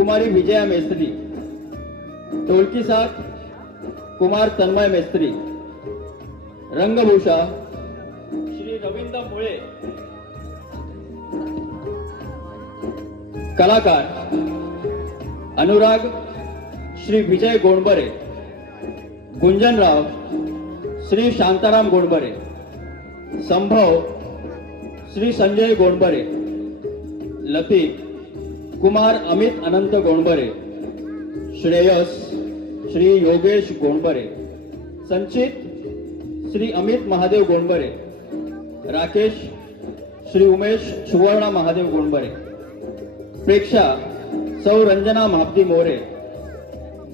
कुमारी विजया मेस्त्री, ढोलकी साथ कुमार तन्मय मेस्त्री, रंगभूषा श्री रवींद्र मुळे, कलाकार अनुराग श्री विजय गोंडबरे, गुंजनराव श्री शांताराम गोंडबरे, संभव श्री संजय गोंडबरे, लतीफ कुमार अमित अनंत गोंडबरे, श्रेयस श्री योगेश गोंडबरे, संचित श्री अमित महादेव गोंडबरे, राकेश श्री उमेश सुवर्ण महादेव गोंडबरे, प्रेक्षा सौ रंजना महाब्दी मोरे,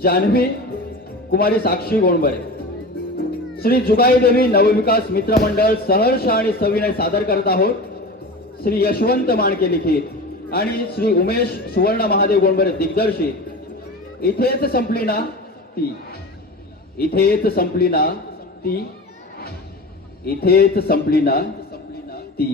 जान्हवी कुमारी साक्षी गोंडबरे. श्री जुगाई देवी नवविकास मित्र मंडळ सहर्ष आणि सविनय सादर करत आहोत श्री यशवंत माणके लिखित आणि श्री उमेश सुवर्ण महादेव गोंडबरे दिग्दर्शित इथेच संपली ना ती, इथेच संपली ना ती, इथेच संपली ना ती.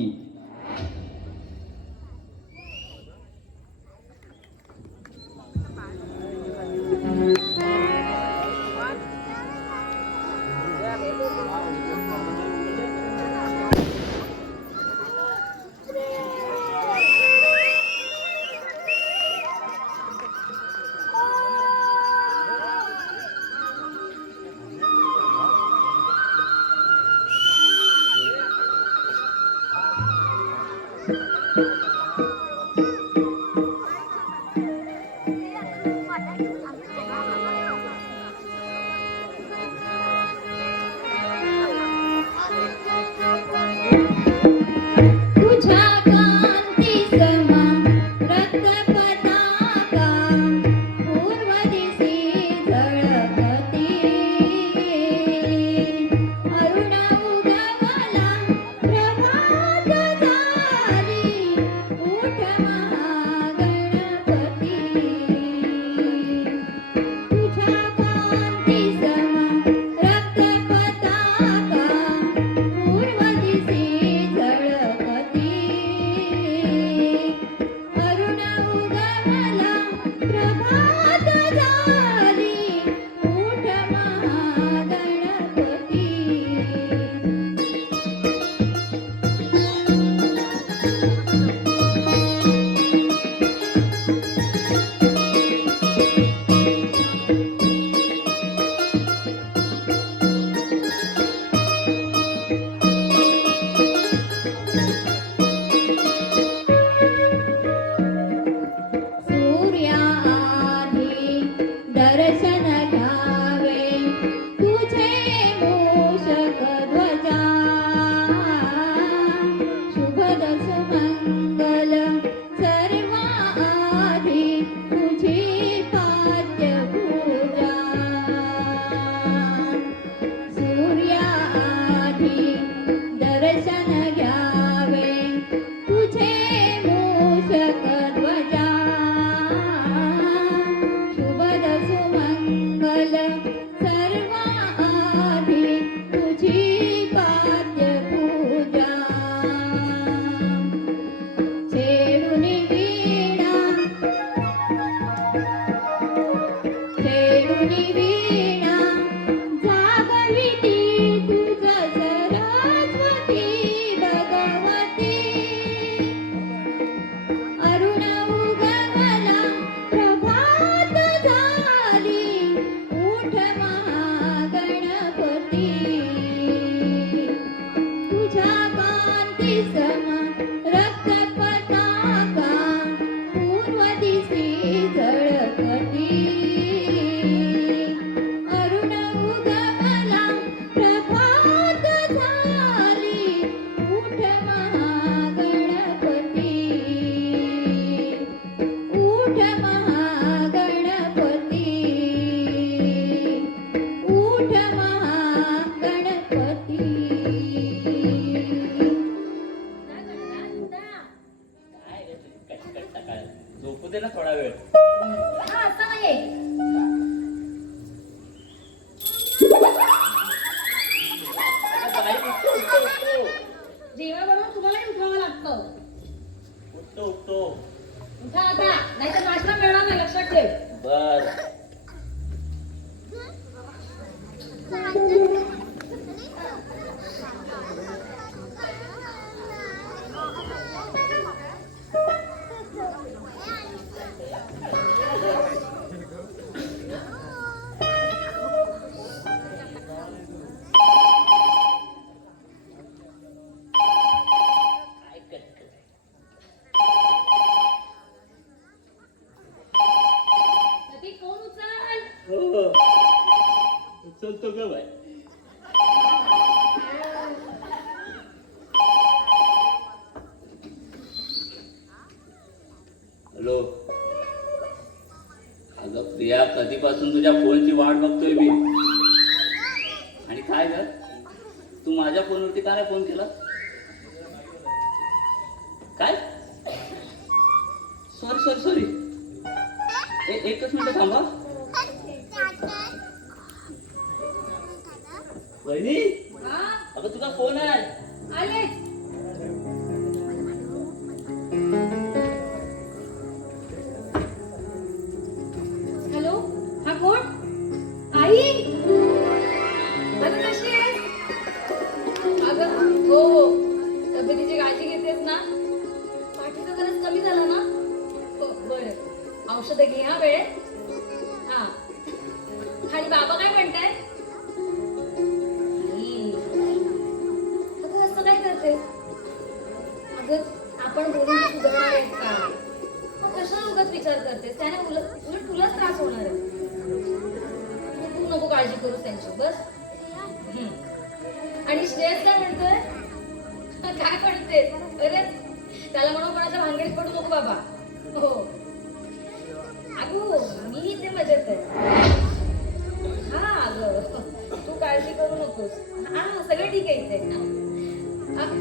जेव्हा बरोबर तुम्हालाही उठवावं लागतं. उठतो उठतो. उठा आता, नाहीतर नाश्ता मिळणार नाही, लक्षात हो. चलतो ग बाय. हॅलो. अगं प्रिया, कधीपासून तुझ्या फोनची वाट बघतोय मी. आणि काय ग, तू माझ्या फोनवरती का नाही फोन केला? काय? Sorry sorry sorry. एकच मिनिट थांबा. वहिनी, अगं तुझा फोन आहे. आले. हॅलो, हा कोण? आई, अगं कशी आहेस? अगं हो हो, तब्येतीची काळजी घेतेस ना? पाठीचा गरज कमी झाला ना? हो बरं, औषधं घे हा वेळेत. हा, आणि बाबा काय म्हणताय? अगं असं काय करतेस? अगं आपण बोलून सुधारणार आहेत का? मग कशाला उगाच विचार करतेस? त्याने उलट तुलाच त्रास होणार आहे. तू नको काळजी करूस त्यांची, बस. आणि श्रेयस काय म्हणतोय? काय म्हणते? अरे त्याला म्हणून कोणाच्या भानगडीत पडू नको बाबा. हो अगो, मी इथे मजेत आहे. हा अगं, तू काळजी करू नकोस. हा सगळं ठीक आहे इथे.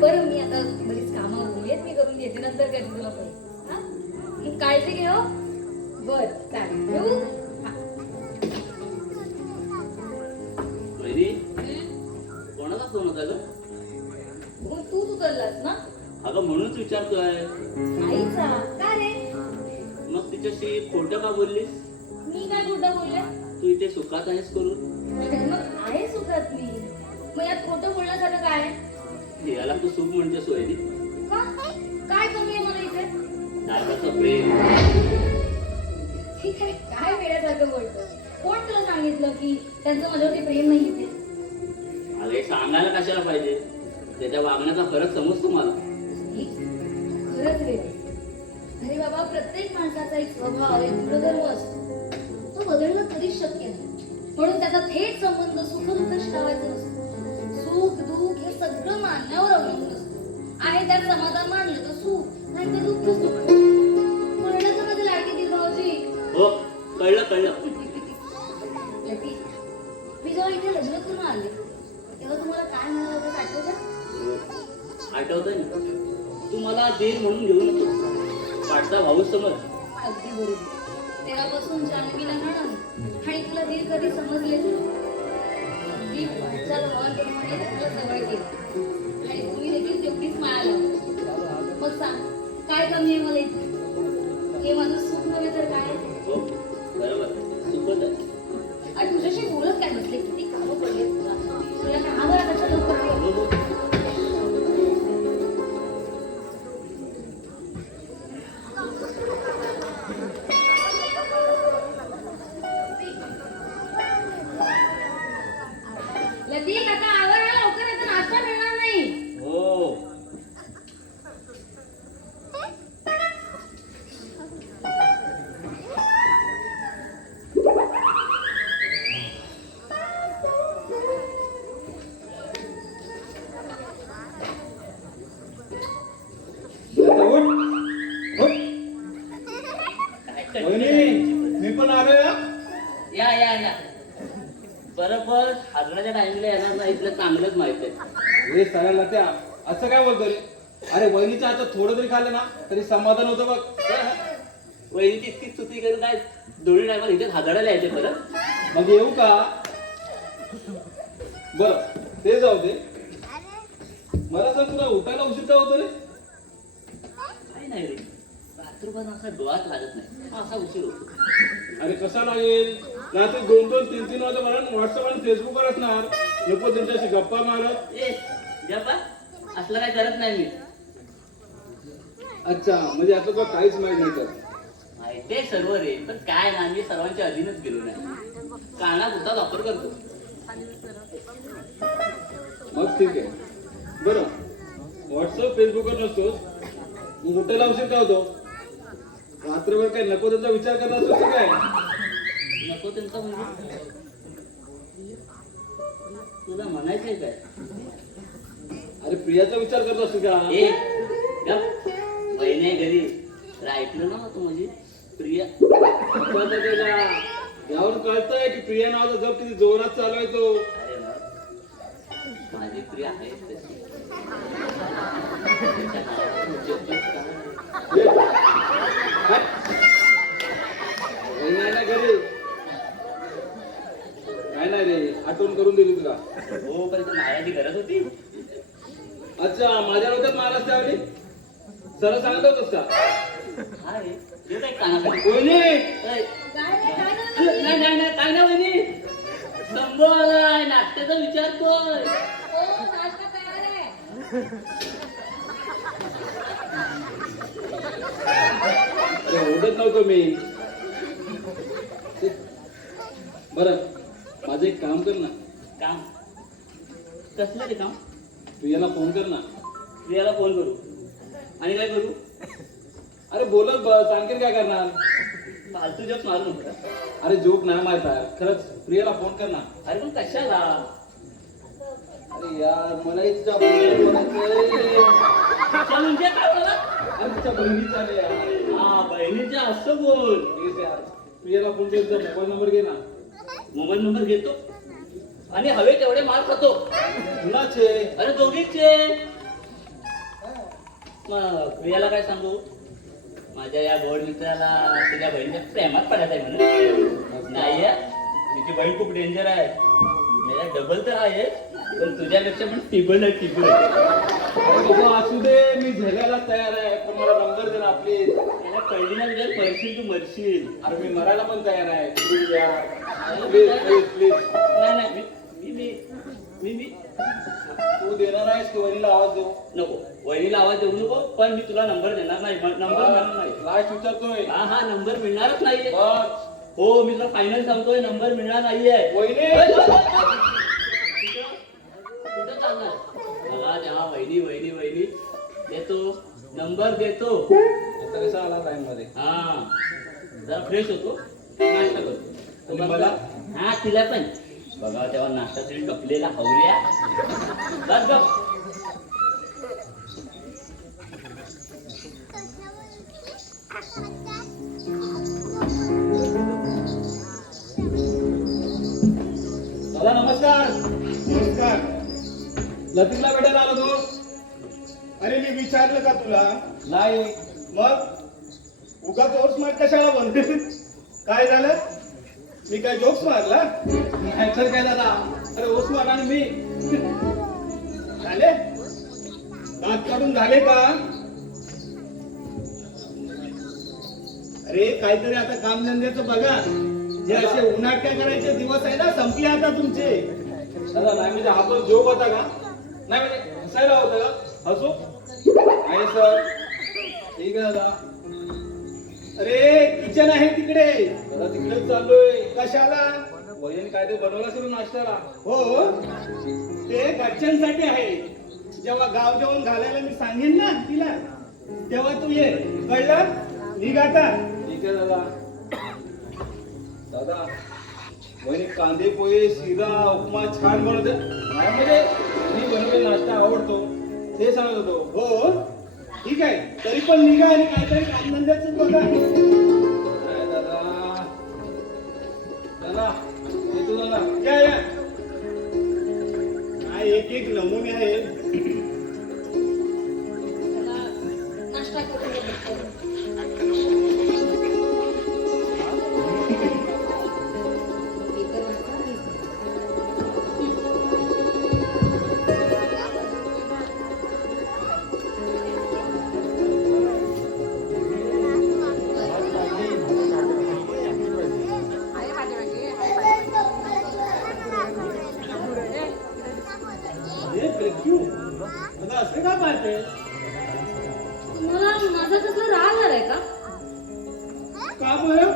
बरं, मी आता बरीच कामं उरली आहेत, मी करून घेते, नंतर करते तुला फोन. हा, काळजी घे हो. बर चालेल, ठेवू? वहिनी, कोणाचा फोन होता ग? मग तूच उचललास ना? अगं म्हणूनच विचारतोय. आईचा का रे? मग तिच्याशी खोटं का बोललीस? मी काय खोटं बोलले? तू इथे सुखात आहेस करून. मग आहे सुखात मी. मग यात खोटं बोलण्यासारखं काय? याला तू सुख म्हणतेस वहिनी? का? काय कमी आहे मला इथे? दादाचं प्रेम. ठीक आहे, काय वेळेसारखं बोलतो. कोण तुला सांगितलं की त्यांचं माझ्यावरती प्रेम नाही इथे? अरे सांगायला कशाला पाहिजे? त्याच्या वागण्याचा फरक समजतो मला. खरंच रे. अरे बाबा, प्रत्येक माणसाचा एक स्वभाव, एक गुणधर्म असतो. तो बदलणं कधीच शक्य नाही. म्हणून त्याचा थेट संबंध सुख दुःखाशी लावायचा नसतो. सुख दुःख हे सगळं मानण्यावर अवलंबून असतं. आहे त्यात समाधान मानलं तर सुख, नाही तर दुःखच दुःख. कळलं का माझे लाडके दिलभावजी? हो, कळलं कळलं. लती, मी जेव्हा इथे लग्न करून आले तेव्हा तुम्हाला काय म्हणालं होतं आठवतं? आठवतंय ना? तू मला दीर म्हणून घेऊ नको, वाटता भाऊ समज. अगदी बरोबर. तेव्हापासून जान्हवीला नणंद आणि तुला धीर कधी समजलेच नाही. अगदी वाटचाल भावांप्रमाणे तुला जवळ केलं आणि तुम्ही देखील तेवढीच माया लावली. मग सांग, काय कमी आहे मला इथे? हे माझं सुख नव्हे तर काय? हो बरोबर, सुखच आहे. आणि तुझ्याशी बोलत काय नसले, किती कामं पडले तुला. तुला कामावर कशा लवकर हो, हो. लतीफ, आता आवर हा, लवकर आता नाश्ता मिळणार नाही. हो. मी पण आलोय. या या या. बरोबर हरणाच्या टाइमला येणार नाही, इथलं चांगलंच माहित आहे. हे सरायला त्या असं काय बोलतो रे? अरे वहिनीच्या आता थोडं जरी खाल्लं ना तरी समाधान होतं बघ. वहिनीची इतकी स्तुती करून काय दोन्ही टायमाला इथेच हादडायला यायचे खरं. मग येऊ का? बर ते जाऊ दे. मला सांग, तुला उठायला उशीर का होतो रे? काय नाही रे, रात्रभर असा डोळाच लागत नाही, असा उशीर होतो. अरे कसा लागेल? रात्री 2-2, 3-3 वाजेपर्यंत व्हॉट्सअप आणि फेसबुकवर असणार. नको त्यांच्याशी गप्पा मारत. ए जपा, असलं काय करत नाही मी. अच्छा, म्हणजे आता तुला काहीच माहित नाही तर. माहितीये सर्व रे, पण काय ना, मी सर्वांच्या अधीनच गेलो नाही. कानापुरता वापर करतो. मग ठीक आहे. बरं, व्हॉट्सअप फेसबुकवर नसतोस, मग उठायला उशीर का होतो? रात्रभर काय नको त्याचा विचार करत असतो काय? नको त्यांचं म्हणजे तुला म्हणायचंय काय? अरे प्रियाचा विचार करत असतो का? ए गप. बहीण आहे घरी तर ऐकलं ना तू म्हणजे प्रिया. यावर कळतंय की प्रिया नावाचा जप किती जोरात चालू आहे तो. अरे वा. माझी प्रिया आहे तशी. तिच्या नावावर जप काय? नाही ना घरी काय नाही रे, आठवण करून दिली तुला. हो पण ती मायाची गरज होती. अच्छा, माझ्या डोक्यात महाराज त्यावेळी सरळ सांगत होतस का? हा रे हे काय कानाखाली कोणी? ऐ, काय ना वहिनी संभव नाट्याचा विचारतोय. हो, नाश्ता तयार आहे. अरे ओरडत नव्हतो मी. बरं, माझं एक काम कर ना. काम कसलं ते काम? प्रियाला फोन कर ना. प्रियाला फोन करू आणि काय करू? अरे बोलत बस, आणखीन काय करणार? फालतू जप मारू नका. अरे जोक नाही माहित आहे खरंच. प्रियाला फोन कर ना. अरे पण कशाला? अरे यार, मलाही तिच्या बहिणीला बोलायचंय. तिच्या म्हणजे काय बोला? अरे तिच्या बहिणीचा रे यार. हा बहिणीच्या असं बोल. प्लीज यार, प्रियाला फोन कर. मोबाईल नंबर घे ना. मोबाईल नंबर घेतो आणि हवे तेवढे मार खातो. कुणाचे? अरे दोघीचे. मग प्रियाला काय सांगू? माझ्या या गोड मित्राला तुझ्या बहिणीच्या प्रेमात पडत आहे म्हणून. नाही आहे, तिची बहीण खूप डेंजर आहे. मेरा डबल तर आहे पण तुझ्यापेक्षा पण टिबल आहे टिबल. अरे बाबा असू दे, मी झेलायला तयार आहे, पण मला नंबर दे ना प्लीज. त्याला कळली ना तुझ्या मरशील तू मरशील. अरे मी मरायला पण तयार आहे. प्लीज यार, प्लीज प्लीज प्लीज. नाही नाही मी मी मी मी तू देणार आहेस की वहिनीला आवाज देऊ? नको वहिनीला आवाज देऊ नको पण मी तुला नंबर देणार नाही. नंबर मिळणार नाही. लास्ट विचारतोय. हा हा नंबर मिळणारच नाहीये. बघ हो मी तुला फायनल सांगतोय नंबर मिळणार नाहीये. वहिनी. कुठं चालणार? मला जेव्हा वहिनी वहिनी वहिनी देतो नंबर देतो. आता कसा आला टाइम मध्ये? हा जरा फ्रेश होतो नाश्ता करतो. आणि मला? हा तिला पण बघा तेव्हा नाश्ता तरी टपलेला हवऱ्या. बस गप. दादा नमस्कार. नमस्कार. लतीफला भेटायला आलो तो. अरे मी विचारलं का तुला? नाही. मग उगा जोक्स मार कशाला बोलते? काय झालं? मी काय जोक्स मारला? ऍक्टर काय दादा? अरे ओसवाट आणि मी. झाले? दात काढून झाले का? अरे काहीतरी आता कामधंद्याचं बघा. जे असे उन्हाटक्या करायचे दिवस आहे ना, संपले आता तुमचे. दादा नाही म्हणजे हा पण जोक होता का? नाही म्हणजे हसायला होता का? हसू? आहे सर. ठीक आहे दादा. अरे किचन आहे तिकडे. दादा तिकडेच चाललोय. कशाला? वहिनी काय ते बनवलं असेल नाश्त्याला. हो, ते घरच्यांसाठी आहे. जेव्हा गाव जेवण घालायला मी सांगेन ना तिला, तेव्हा तू ये. कळलं? निघ आता. ठीक आहे दादा. दादा वहिनी कांदे पोहे शिरा उपमा छान बनवते. नाही म्हणजे मी बनवलेला नाश्ता आवडतो ते सांगत होतो. हो ठीक आहे, तरी पण निघा आणि काहीतरी कामधंद्याचं बघा. काय दादा? दादा येतो दादा. या या. काय एक एक नमुने आहेत. चला, नाश्ता करून हे क्यू आता असं का पाहते? तुम्हाला माझा कसला राग आलाय का? का बरं?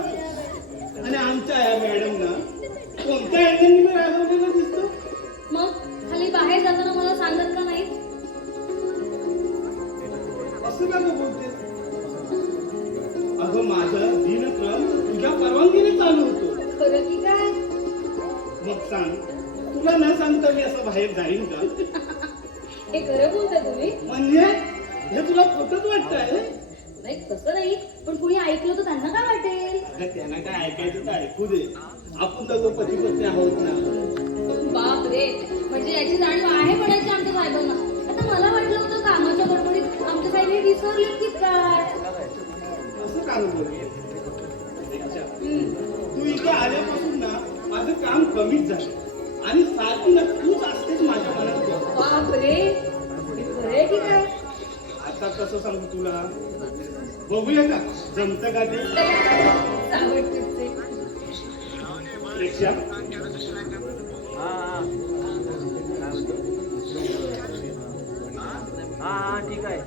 आणि आमच्या या मॅडमना कोणत्या ह्याच्यानी मी रागवलेला दिसतो? मग खाली बाहेर जाताना मला सांगत का नाही? असं का गं बोलते? अगं माझं दिनक्रम तुझ्या परवानगीने चालू होतो. खरं की सांग, तुला न सांगता मी असं बाहेर जाईन का? हे खरं बोलता तुम्ही? म्हणजे हे तुला खोटंच वाटतंय? नाही तसं नाही, पण कुणी ऐकलं तर त्यांना काय वाटेल? अगं त्यांना काय ऐकायचं तर ऐकू दे. आपण दोघं पती पत्नी आहोत ना. बाप रे, म्हणजे याची जाणीव आहे म्हणायची आमच्या साहेबांना. आता मला वाटलं होतं कामाच्या गडबडीत आमचे साहेब हे विसरलेत की काय. असं का बोलली? तू इथे आल्यापासून ना माझं काम कमीच झालं आणि सारखी ना तूच असतेच माझ्या मनात. बाप रे, हे खरं आहे की काय? आता कसं सांगू तुला? बघूया का जमतं का ते? आवडतेच ते. प्रेक्षा ठीक आहे.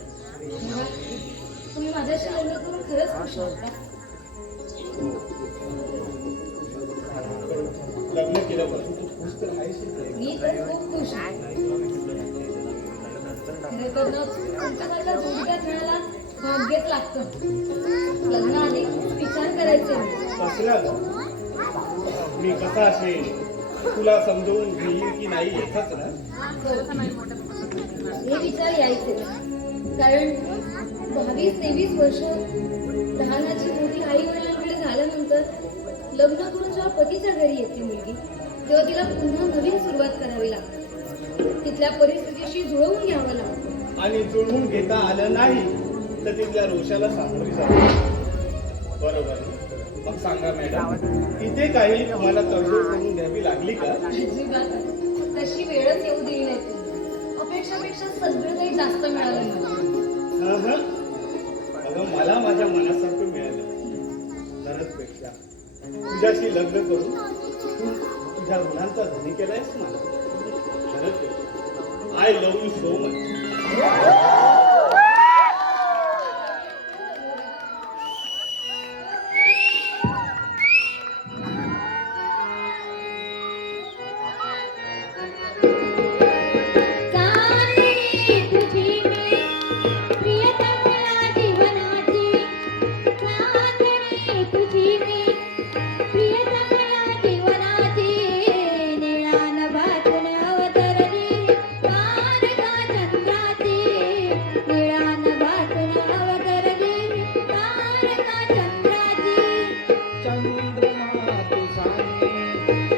तुम्ही माझ्याशी लग्न करून खरंच खुश आहात का? लग्न केल्यापासून तू खुश तर आहेस ना? मी तर खूप खुश आहे. खरं तर ना, तुमच्यासारखा जोडीदार मिळायला भाग्यच लागतं. लग्नाआधी विचार करायचे. कसला ग? मी कसा असेल तुला समजवून घेईल की नाही येतच ना? हे विचार यायचे, कारण 22-23 वर्ष लहानाची मोठी आई वडिलांकडे झाल्यानंतर लग्न करून जेव्हा पतीच्या घरी येते मुलगी, तेव्हा तिला पुन्हा नवीन सुरुवात करावी लागते. तिथल्या परिस्थितीशी जुळवून घ्यावं लागतं. आणि जुळवून घेता आलं नाही तर तिथल्या रोषाला सामोरी जाते. बरोबर ना? मग सांगा मॅडम, इथे काही तुम्हाला तडजोड करून घ्यावी लागली का? अजिबात तशी वेळच येऊ दिली नाही तुम्ही. अपेक्षापेक्षा सगळं काही जास्त मिळालं मला. अगं मला माझ्या मनासारखं मिळालं. खरंच पेक्षा तुझ्याशी लग्न करून तू तुझ्या ऋणांचा धनी केलायस मला. खरंच I love you so much.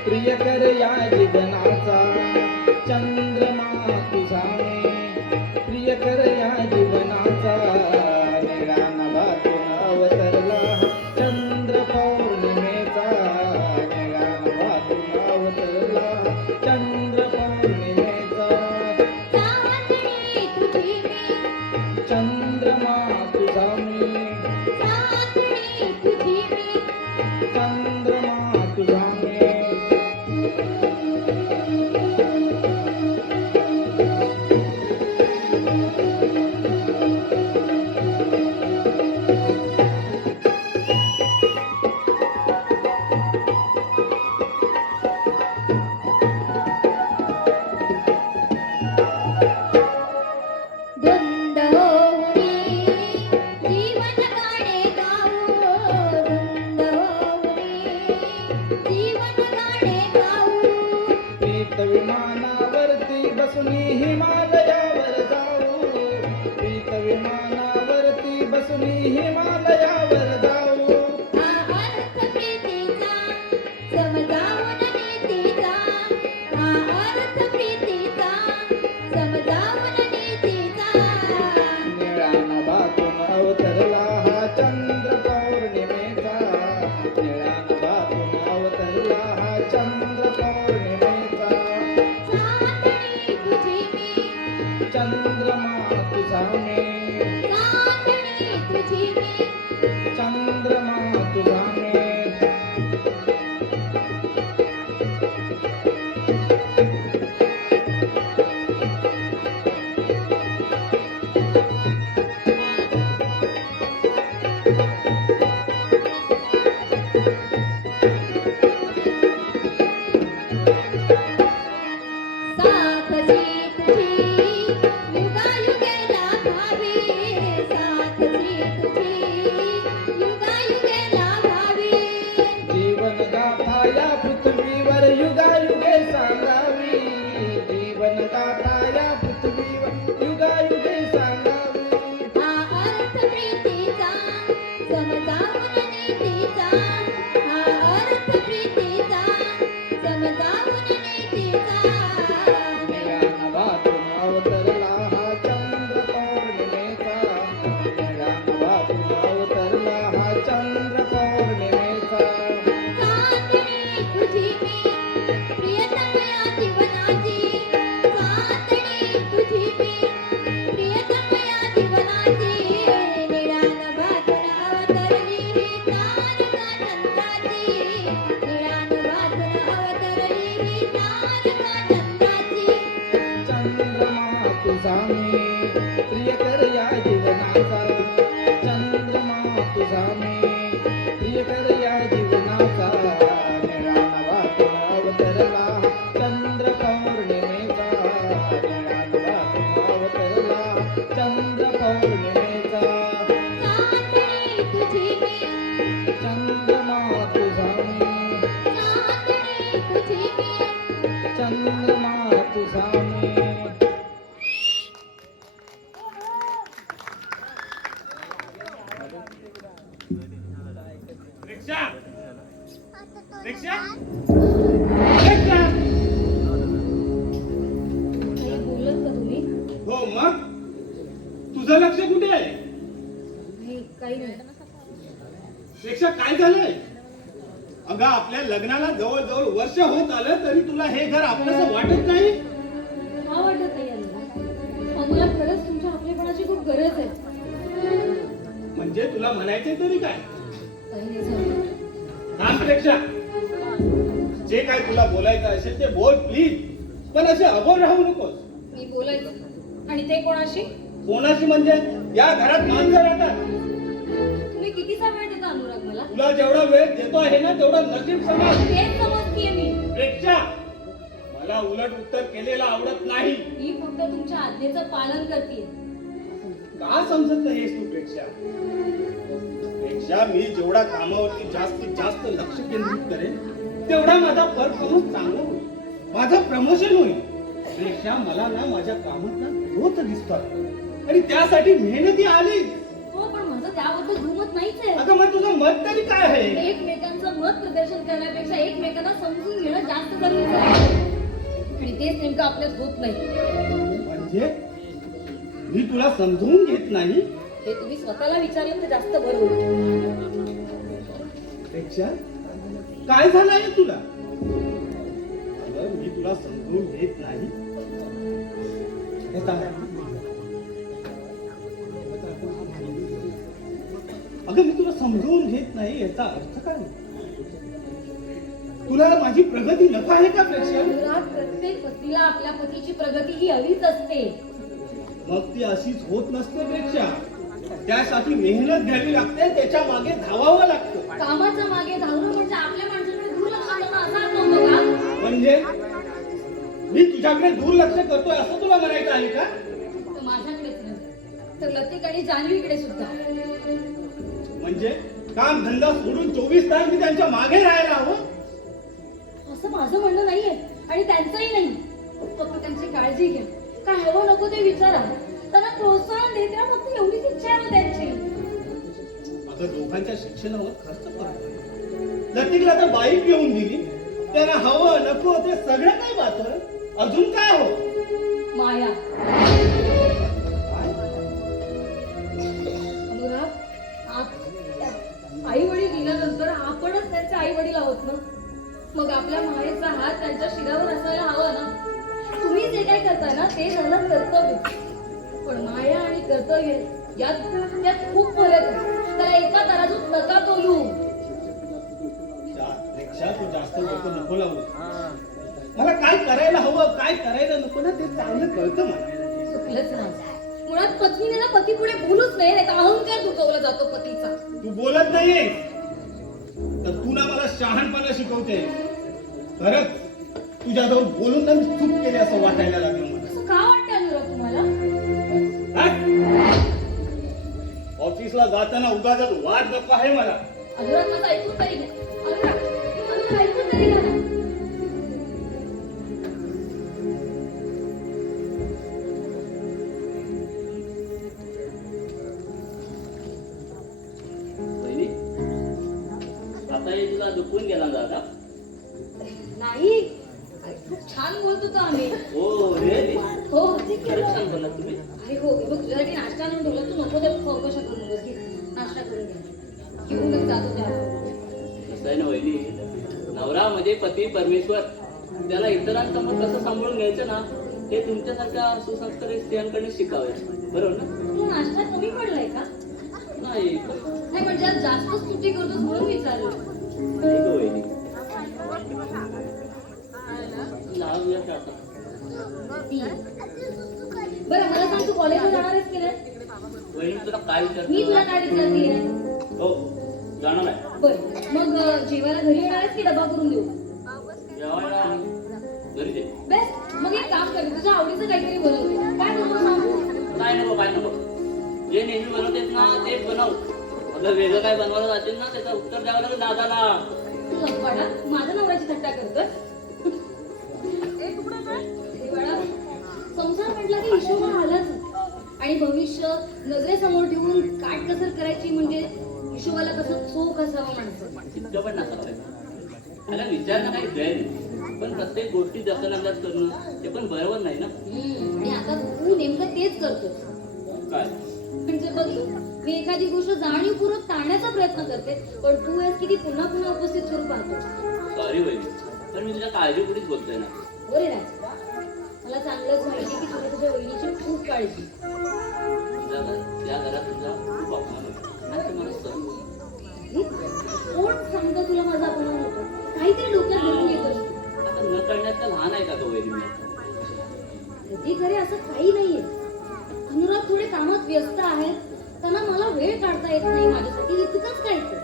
प्रियकर या जीवनाचा चंद्रमा तुझा प्रियकर या जीवनाचा निळा नभातून अवतरला चंद्र पौर्णिमेचा निळा नभातून अवतरला चंद्र पौर्णिमेचा चंद्रमा तुझा चंद्रमा तुझा विमानावरती बसुनी हिमालयावर जाऊ प्रीत विमानावरती बसुनी हिमालयावर जाऊ निळा नभातून अवतरला हा चंद्र पौर्णिमेचा निळा नभातून अवतरला हा चंद्र पौर्णिमेचा चंद्रमा तुझा चंद्रमा तुझा जीवन गाथा या पृथ्वीवर युगा युगे रिक्षा रिक्षा. काही बोललात का तुम्ही? हो मग तुझं लक्ष कुठे आहे? नाही, काही नाही. रिक्षा काय झालंय? अगं आपल्या लग्नाला जवळजवळ वर्ष होत आलं तरी तुला हे घर आपलंसं वाटत नाही? का वाटत नाही यांना? मला खरंच तुमच्या आपलेपणाची खूप गरज आहे. म्हणजे तुला म्हणायचे तरी काय? काही नाही झालं. थांबपेक्षा जे काय तुला बोलायचं असेल ते बोल प्लीज, पण असे अबोल राहू नकोस. मी बोलायचं आणि ते कोणाशी? कोणाशी म्हणजे या घरात माणसं राहतात. तुम्ही कितीचा वेळ देता अनुराग मला? तुला जेवढा वेळ देतो आहे ना तेवढा नशीब समज. तेच समजतीये मी. प्रेक्षा मला उलट उत्तर केलेलं आवडत नाही. मी फक्त तुमच्या आज्ञेचं पालन करते. का समजत नाहीस तू प्रेक्षा? प्रेक्षा मी जेवढा कामावरती जास्तीत जास्त लक्ष केंद्रित करेन तेवढा माझा परफॉर्मन्स चांगला होईल, माझं प्रमोशन होईल. प्रेक्षा मला ना माझ्या कामात ना ग्रोथ दिसतात आणि त्यासाठी मेहनती आली. हो, पण माझं त्याबद्दल दुमत नाहीच आहे. अगं मग तुझं मत तरी काय आहे? एकमेकांचं मत प्रदर्शन करण्यापेक्षा एकमेकांना समजून घेणं जास्त गरजेचं आहे आणि तेच नेमकं आपल्यात होत नाही. म्हणजे मी तुला समजून घेत नाही? हे तुम्ही स्वतःला विचारलं तर जास्त बरं होईल. प्रेक्षा काय झालं आहे तुला? अगं मी तुला समजून घेत नाही हे सांग. अगं मी तुला समजून घेत नाही याचा अर्थ काय? तुला माझी प्रगती नको आहे का प्रेक्षा? अनुराग, प्रत्येक पत्नीला आपल्या पतीची प्रगती ही हवीच असते. मग ती अशीच होत नसते प्रेक्षा. त्यासाठी मेहनत घ्यावी लागते, त्याच्या मागे धावावं लागतं. कामाच्या मागे धावणं म्हणजे आपल्या माणसाकडे दुर्लक्ष करणं असा अर्थ होतो का? म्हणजे मी तुझ्याकडे दुर्लक्ष करतोय असं तुला म्हणायचं आहे का? तर माझ्याकडेच नाही तर लतिक आणि जान्हवीकडे सुद्धा. म्हणजे काम धंदा सोडून 24 तास मी त्यांच्या मागे राहायला हवं? असं माझं म्हणणं नाहीये आणि त्यांचंही नाही. फक्त त्यांची काळजी घ्या, काय हवं नको ते विचारा, त्यांना प्रोत्साहन देत राहा. फक्त एवढीच इच्छा आहे त्यांची. अगं दोघांच्या शिक्षणावर खर्च करतो. लतिकला तर बाईक घेऊन दिली, त्यांना हवं नको ते सगळं काय बातोय. अजून काय हो? माया. काय? अनुराग, आई वडील गेल्यानंतर आपणच त्यांचे आई वडील आहोत ना. मग आपल्या मायेचा हात त्यांच्या शिरावर असायला हवा ना. तुम्ही जे काय करताय ना ते झालं कर्तव्य, पण माया आणि कर्तव्य यात खूप फरक आहे. त्याला एका तराजूत नका तोलू. रिक्षा तू जास्त डोकं नको लावू. मला काय करायला हवं काय करायला नको ना ते चांगलं कळतं मला. चुकलंच नाही. मुळात पत्नीने ना पती पुढे बोलूच नाही, नाही तर अहंकार दुखवला जातो पतीचा. तू बोलत नाहीये तर तू ना मला शहाणपणा शिकवते. खरंच तुझ्याजवळ बोलून ना मी चूक केली असं वाटायला लागलं मला. असं का वाटतं अनुराग तुम्हाला? काय? ऑफिसला जाताना उगाच वाद नको आहे मला. अनुराग, माझं ऐकून तरी घ्या. अनुराग, अनुराग, ऐकून तरी घ्या ना. बहिणी, आता हे तुला दुखून गेला ना दादा? नाही, खूप छान बोलत होतो आम्ही. हो रे, हो, खरंच छान बोलला तुम्ही. अरे हो, बघ तुझ्यासाठी नाश्ता आणून ठेवला. तू नको तर चौकशा करून बस. घे, नाश्ता करून घ्या. घेऊनच जात होते आपण. कसं आहे ना वहिनी, नवरा म्हणजे पती परमेश्वर. त्याला इतरांसमोर कसं सांभाळून घ्यायचं ना हे तुमच्यासारख्या सुसंस्कारित स्त्रियांकडे शिकावे. बरोबर ना? तुला नाश्ता कमी पडलाय का? नाही नाही म्हणजे आज जास्तच तुटी करतोस म्हणून विचारलं. नाही गं वहिनी, लावूया का आता? बरं मला सांग, तू कॉलेजला जाणार आहेस की नाही? वहिनी तुला काय मी तुला विचारतो? काय विचारते? हो, जाणार आहे. बरं मग जेवायला घरी येणार आहेस की डबा करून देऊ? जेवायला घरी दे. बेस्ट. मग एक काम कर, तुझ्या आवडीचं काहीतरी बनवते. काय बनवू सांगू? काय नको काय नको, जे नेहमी बनवतेस ना तेच बनव. अगं वेगळं काय बनवायला जाशील ना त्याचं उत्तर द्यावं लागेल दादाला. तू लपवाडा माझ्या नवऱ्याची थट्टा करतोय. देवाळा, संसार म्हटला की हिशोबा आलाच आणि भविष्य नजरेसमोर ठेवून काटकसर करायची म्हणजे हिशोबाला कसं चोख असावं माणसं. इतकं पण नसावं. त्याला विचारणं काही गैर नाही, पण प्रत्येक गोष्टी दखलंदाज करणं ते पण बरोबर नाही ना. आणि आता तू नेमकं तेच करतोस. काय म्हणजे बघ, मी एखादी गोष्ट जाणीवपूर्वक टाळण्याचा प्रयत्न करते, पण तू आहेस की ती पुन्हा पुन्हा उपस्थित करून पाहतो. सॉरी वहिनी, पण मी तुझ्या काळजीपोटीच बोलतोय ना. हो रे राज, मला चांगलंच माहिती की तुला तुझ्या वहिनीची खूप काळजी. या घरात तुझा खूप अपमान होतो आणि ते मला सहन होत नाही. कोण सांगतो तुला माझा अपमान होतो? काहीतरी डोक्यात घेऊन येत असतो. आता न कळण्यात लहान आहे का तो वहिनी मी आता? प्रतीक, अरे असं काही नाहीये. अनुराग थोडे कामात व्यस्त आहेत, त्यांना मला वेळ काढता येत नाही माझ्यासाठी, इतकंच काय ते.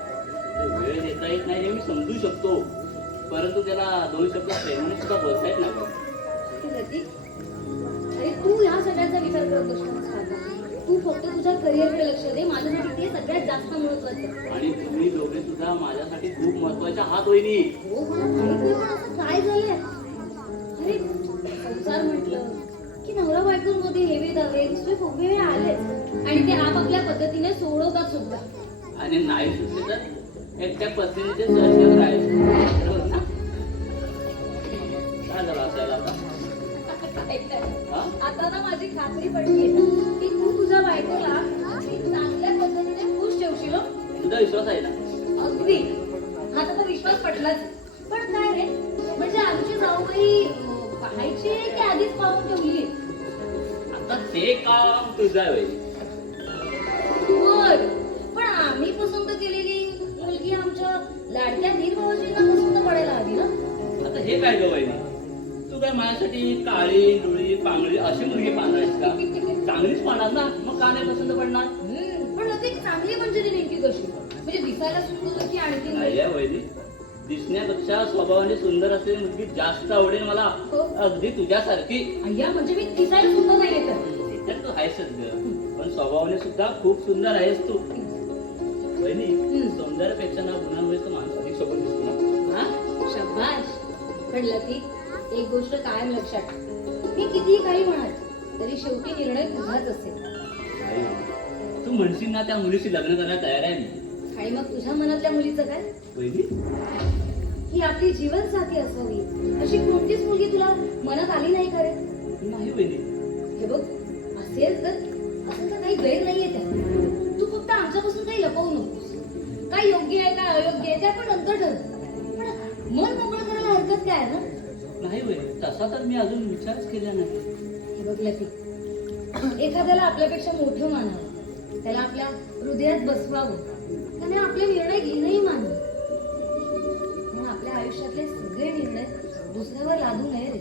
तो वेळ देता येत नाही हे मी समजू शकतो, परंतु त्याला 2 शब्द प्रेमाने सुद्धा बोलता येत नाही. प्रतीक, अरे तू ह्या सगळ्याचा विचार करत असतो. तू फक्त तुझ्या करिअरकडे लक्ष दे, माझ्यासाठी ते सगळ्यात जास्त महत्वाचं. आणि तुम्ही दोघे सुद्धा माझ्यासाठी खूप महत्वाच्या आहात वहिनी. हो, मला माहित नाही, पण असं काय झालंय? अरे संसार म्हटलं की नवरा बायकोंमध्ये हेवे दावे दुसरे खूप वेळ आलेच, आणि ते आपापल्या पद्धतीने सोडवतात सुद्धा. आणि नाही सुटले तर एकट्या पत्नीचे सहज राहायचं. बरोबर ना? काय झालं असायला आता? हा? आता ना माझी खात्री पडली की तू तुझ्या बायकोला अगदी चांगल्या पद्धतीने खुश ठेवशील हो. तुझा विश्वास आहे ना? अगदी. आता तर विश्वास पटलाच. पण काय रे, म्हणजे आमची जाऊबाई पाहायची की आधीच पाहून ठेवली? आता ते काम तुझं आहे वहिनी. बर, पण आम्ही पसंत केलेली मुलगी आमच्या लाडक्या धीरभावाजींना पसंत पडायला हवी ना. आता हे काय ग वहिनी, तू काय माझ्यासाठी काळी डोळी पांगळी अशी मुलगी पाहणार आहेस का? चांगलीच पाहणार ना, मग का नाही पसंत पडणार? पण ती चांगली म्हणजे ती नेमकी कशी? म्हणजे दिसायला सुंदर की आणखी नाही आहे वहिनी, दिसण्यापेक्षा स्वभावाने सुंदर असलेली मुलगी जास्त आवडेल मला. हो. अगदी तुझ्यासारखी. अय्या, म्हणजे मी दिसायला सुंदर नाहीये तर? तर तू आहेसच ग, पण स्वभावाने सुद्धा खूप सुंदर आहेस तू वहिनी. सौंदर्यापेक्षा ना गुणांमुळे तो माणूस अधिक सोबत दिसतो ना. हा, शाबाश. पण लती, एक गोष्ट कायम लक्षात ठेव. मी कितीही काही म्हणाल तरी शेवटी निर्णय तुझाच असेल. आई, तू म्हणशील ना त्या मुलीशी लग्न करायला तयार आहे मी. आणि मग तुझ्या मनातल्या मुलीचं काय? वहिनी, ही आपली जीवनसाथी असावी अशी कोणतीच मुलगी तुला मनात आली नाही का रे? नाही वहिनी. हे बघ, असेल तर असं तर काही गैर नाहीये त्यात. तू फक्त आमच्यापासून काही लपवू नकोस. काय योग्य आहे काय अयोग्य आहे ते आपण नंतर ठरवू, पण मन मोकळं करायला हरकत काय आहे ना? नाही वहिनी, तसा तर मी अजून विचारच केला नाही. हे बघ लती, एखाद्याला आपल्यापेक्षा मोठं मानावं, त्याला आपल्या हृदयात बसवावं, त्याने आपले निर्णय घेणंही मानवं. पण आपल्या आयुष्यातले सगळे निर्णय दुसऱ्यावर लादू नये रे.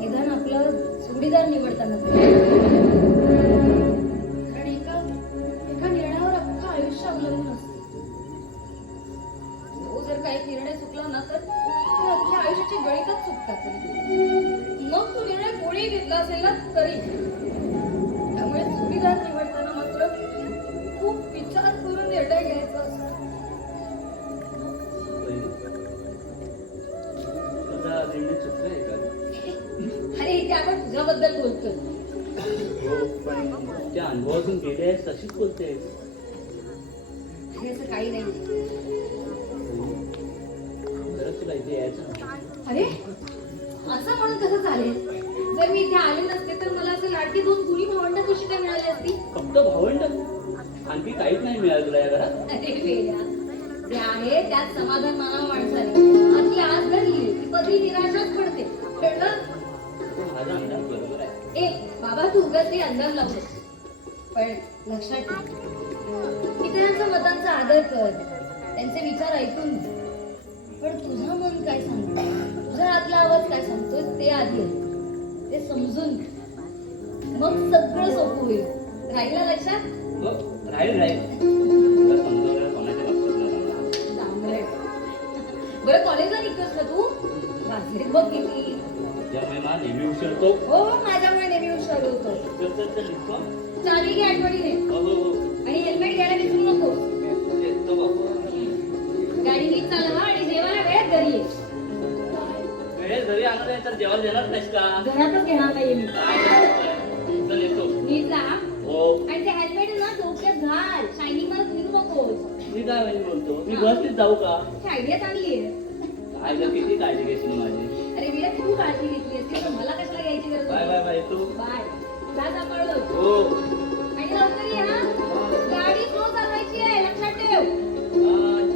निदान आपलं जोडीदार निवडताना कारण एका निर्णयावर अख्खं आयुष्य अवलंबून असतं. तो जर काही निर्णय चुकला ना तर ते अख्ख्या आयुष्याची गणितच चुकतात. मग तो निर्णय कोणी घेतला असेल ना तरी. त्यामुळे जोडीदार निवडताना मात्र खूप विचार करून निर्णय घ्यायचा असतो. वहिनी, तुझा निर्णय चुकला आहे का? अरे इथे आपण तुझ्याबद्दल बोलतोय. हो, पण त्या अनुभवातून गेले आहेस तशीच बोलते. हे असं काही नाही. खरंच तुला इथे यायचं नव्हतं. अरे असं म्हणून कसं चालेल? जर मी इथे आले नसते तर मला असं लाडकी 2 कुणी भावंड कशी काय मिळाली असती? फक्त भावंड, आणखी काहीच नाही मिळालं तुला या घरात? अरे वेड्या, जे आहे त्यात समाधान मानावं माणसाने. आपली आज घडली की कधी निराशाच पडते, कळलं? माझा अंदाज बरोबर आहे. ए बाबा, तू उगाच ते अंदाज लावतोस. पण लक्षात ठेव, इतरांच्या मतांचा आदर कर, त्यांचे विचार ऐकून घे. पण तुझं मन काय सांगतं, तुझा आतला आवाज काय सांगतोय ते आधी ऐक. ते समजून घे. मग सगळं सोपं होईल. राहिला लक्षात? हो, राहील. तुला समजावलं कोणाच्या लक्षात नाही राहणार. चांगलंय. बरं, कॉलेजला निघतोस ना तू? वाजले बघ किती. त्यामुळे मला नेहमी उशीरतो. हो, माझ्यामुळे नेहमी हुशार होतो. चल निघतो. चावी घे आठवणीने, हो. आणि हेल्मेट घ्यायला विसरू नको. येतो बाबा. गाडी नीट चालवा आणि जेवायला वेळेत घरी ये. वेळेत घरी आणत आहे तर जेवायला देणार नाहीस का? घरातच घेणार नाहीये मी. काय करतोय? चल येतो. नीट जा. हो. आणि ते हेल्मेट ना डोक्यात घाल, शायनिंग मला फिरू नको. मी काय वेळी बोलतो, मी बसनीच जाऊ का? आयडिया चांगली आहे. काय जर किती काळजी घेशील माझी. अरे वीरा तू काळजी घेतली असती तर मला कशाला घ्यायची गरज बाय होती? बाय बाय तू. बाय तुला सांभाळलो हो. आणि लवकर ये हा. गाडी स्लो चालवायची आहे लक्षात ठेव. बाय.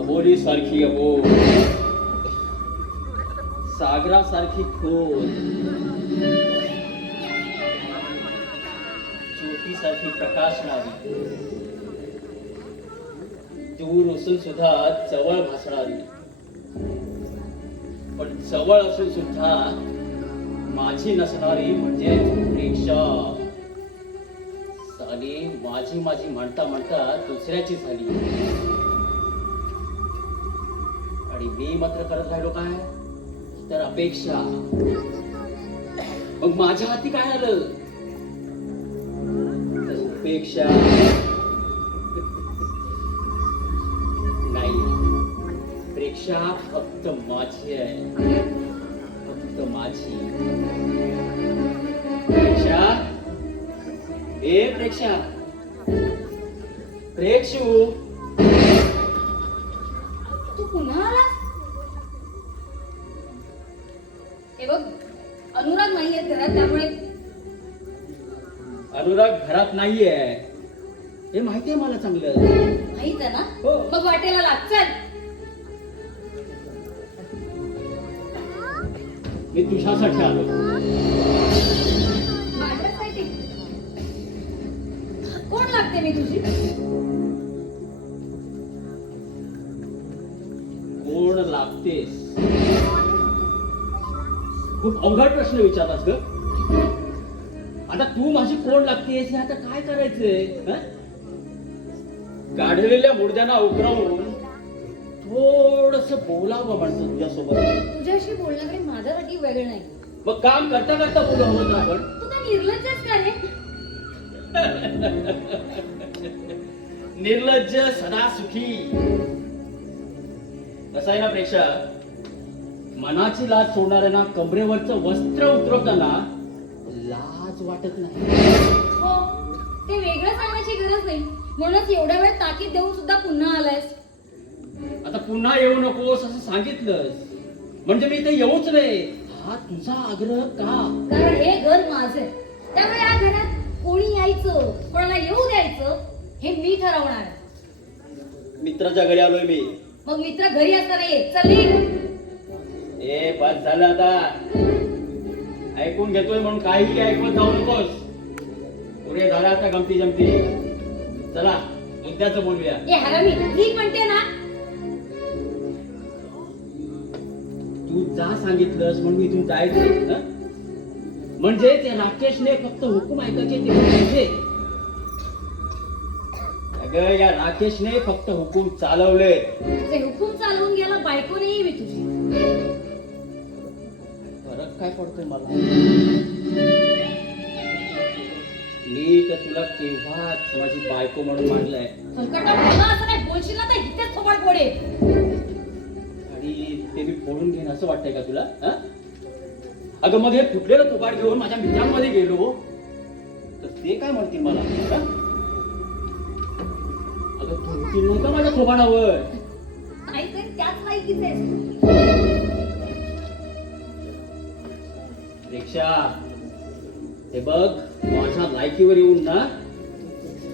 अबोली सारखी अबोल, सागरासारखी खोल, ज्योतीसारखी प्रकाशणारी, दूर असून सुद्धा जवळ भासणारी, पण जवळ असून सुद्धा माझी नसणारी म्हणजे प्रेक्षा. साली माझी माझी म्हणता म्हणता दुसऱ्याची झाली आणि मी मात्र करत राहिलो काय तर अपेक्षा. मग माझ्या हाती काय आलं तर उपेक्षा. नाही, प्रेक्षा फक्त माझी आहे, फक्त माझी. प्रेक्षा, ए प्रेक्षा, प्रेक्षू, तू पुन्हा आलास? हे बघ अनुराग नाहीये घरात त्यामुळे. अनुराग घरात नाहीये हे माहितीये मला चांगलं. माहित आहे ना? हो. मग वाटेला लाग चल. मी तुझ्यासाठी आलो. माझ्यासाठी कोण लागते मी तुझी? कोण लागतेस? खूप अवघड प्रश्न विचारलास ग. आता तू माझी कोण लागतेस हे आता काय करायचंय? हं? काढलेल्या मुर्द्यांना उकरावून थोडस बोलावं म्हणतो तुझ्यासोबत. तुझ्याशी बोलण्याकडे माझ्यासाठी वेळ नाही. मग काम करता करता बोलू हवं तर आपण. तू काय निर्लज्जच का रे? निर्लज्ज सदा सुखी. कसं आहे ना प्रेक्षा, मनाची लाज सोडणाऱ्यांना कमरेवरचं वस्त्र उतरवताना लाज वाटत नाही. हो ते वेगळं सांगण्याची गरज नाही म्हणूनच एवढ्या वेळ ताकीद देऊन सुद्धा पुन्हा आलायस. आता पुन्हा येऊ नकोस असं सांगितलंस म्हणजे मी इथे येऊच नाही हा तुझा आग्रह का? कारण हे घर माझं आहे. त्यामुळे या घरात कोणी यायचं कोणाला येऊ द्यायचं हे मी ठरवणार आहे. मित्राच्या घरी आलोय मी. मग मित्र घरी असताना ये. चल निघ. ए बस झालं आता. ऐकून घेतोय म्हणून काहीही ऐकवत जाऊ नकोस. पुरे झाला आता गमती जमती. चला मुद्द्याचं बोलूया. ए हरामी निघ म्हणते ना. तू जा सांगितलंस म्हणून मी इथून जायचं. हं? म्हणजे त्या राकेशने फक्त हुकूम ऐकायचे ते म्हणजे. अगं या राकेशने फक्त हुकूम चालवले. ते हुकूम चालवून गेला बायको नाही मी तुझी. फरक काय पडतोय मला? मी तर तुला केव्हाच माझी बायको म्हणून मानलंय. संकटात मला असं काय बोलशील ना तर इथेच थोबाड पडेल. आणि ते मी फोडून घेईन असं वाटतंय का तुला? हं? अगं मग हे फुटलेलं थोबाड घेऊन माझ्या मित्रांमध्ये गेलो तर ते काय म्हणतील मला? हं? अगं थुंकतील नाही का माझ्या थोबाडावर? काहीतरी त्याच लायकीच आहे. रिक्षा हे बघ माझ्या लायकीवर येऊन ना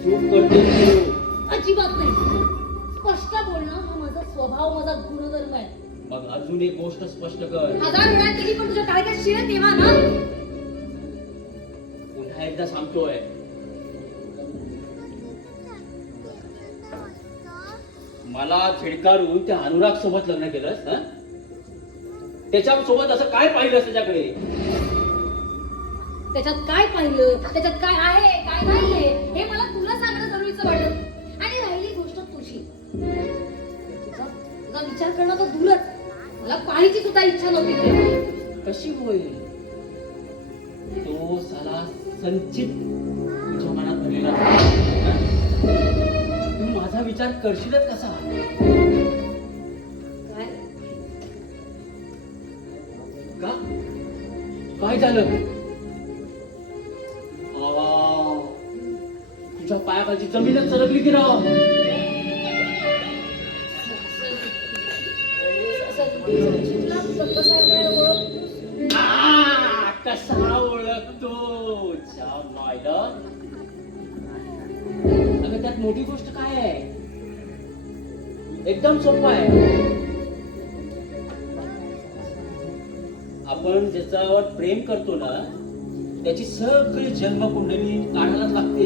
चूक करते तू. अजिबात नाही. स्पष्ट बोलणं हा माझा स्वभाव माझा गुणधर्म आहे. मग अजून एक गोष्ट स्पष्ट कर. 1000 वेळा केली पण तुझ्या टाळक्यात शिळ तेव्हा ना. पुन्हा एकदा सांगतोय मला झिडकारून त्या अनुराग सोबत लग्न केलंस हं? त्याच्यासोबत असं काय पाहिलंस त्याच्याकडे? त्याच्यात काय पाहिलं, त्याच्यात काय आहे काय नाहीये हे मला तुला सांगणं जरुरीचं वाटत. आणि राहिली गोष्ट तुझी, तुझा विचार करणं तर दूरच, मला पाहायची सुद्धा इच्छा नव्हती. कशी होईल? तो साला संचित तुझ्या मनात भरलेला हं? तू माझा विचार करशीलच कसा? काय का? काय झालं? तुझ्या पायाखालची जमीनच सरकली की राव? कसा ओळखतो? अगं त्यात मोठी गोष्ट काय आहे? एकदम सोपं आहे. आपण ज्याच्यावर प्रेम करतो ना त्याची सगळी जन्मकुंडली काढायलाच लागते.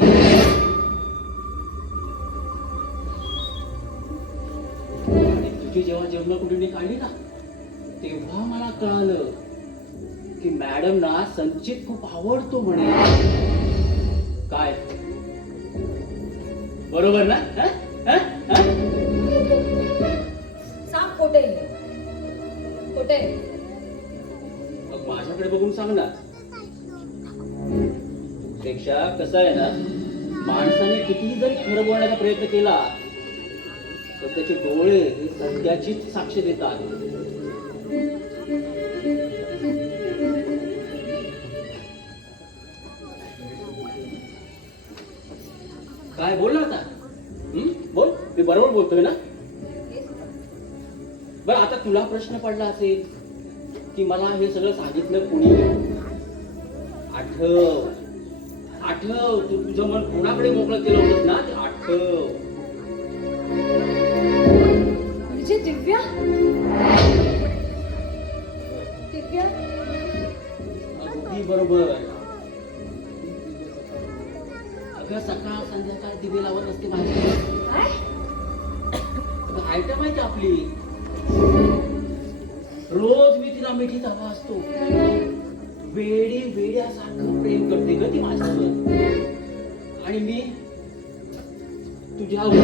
आणि तुझी जेव्हा जन्मकुंडली काढली ना तेव्हा मला कळालं की मॅडम ना संचित खूप आवडतो म्हणे. काय बरोबर ना? सांग खोटे खोटे. मग माझ्याकडे बघून सांग ना. पेक्षा कसं आहे ना, माणसाने कितीही जरी खरं बोलण्याचा प्रयत्न केला तर त्याचे डोळे हे सत्याचीच साक्ष देतात. काय बोल ना आता? बोल, मी बरोबर बोलतोय ना? बरं आता तुला प्रश्न पडला असेल की मला हे सगळं सांगितलं कुणी? आठव आठव, तू तुझं मन कोणाकडे मोकळं केलं होतं ना, ते आठव. म्हणजे दिव्या दिव्या अगदी बरोबर. अगं सकाळ संध्याकाळ दिवे लावत असते माझी. काय आयटम आहे आपली. रोज मी तिला मिठीत हवा असतो. वेडी वेड्यासारखं प्रेम करते ग ती माझ्यावर. आणि मी तुझ्यावर.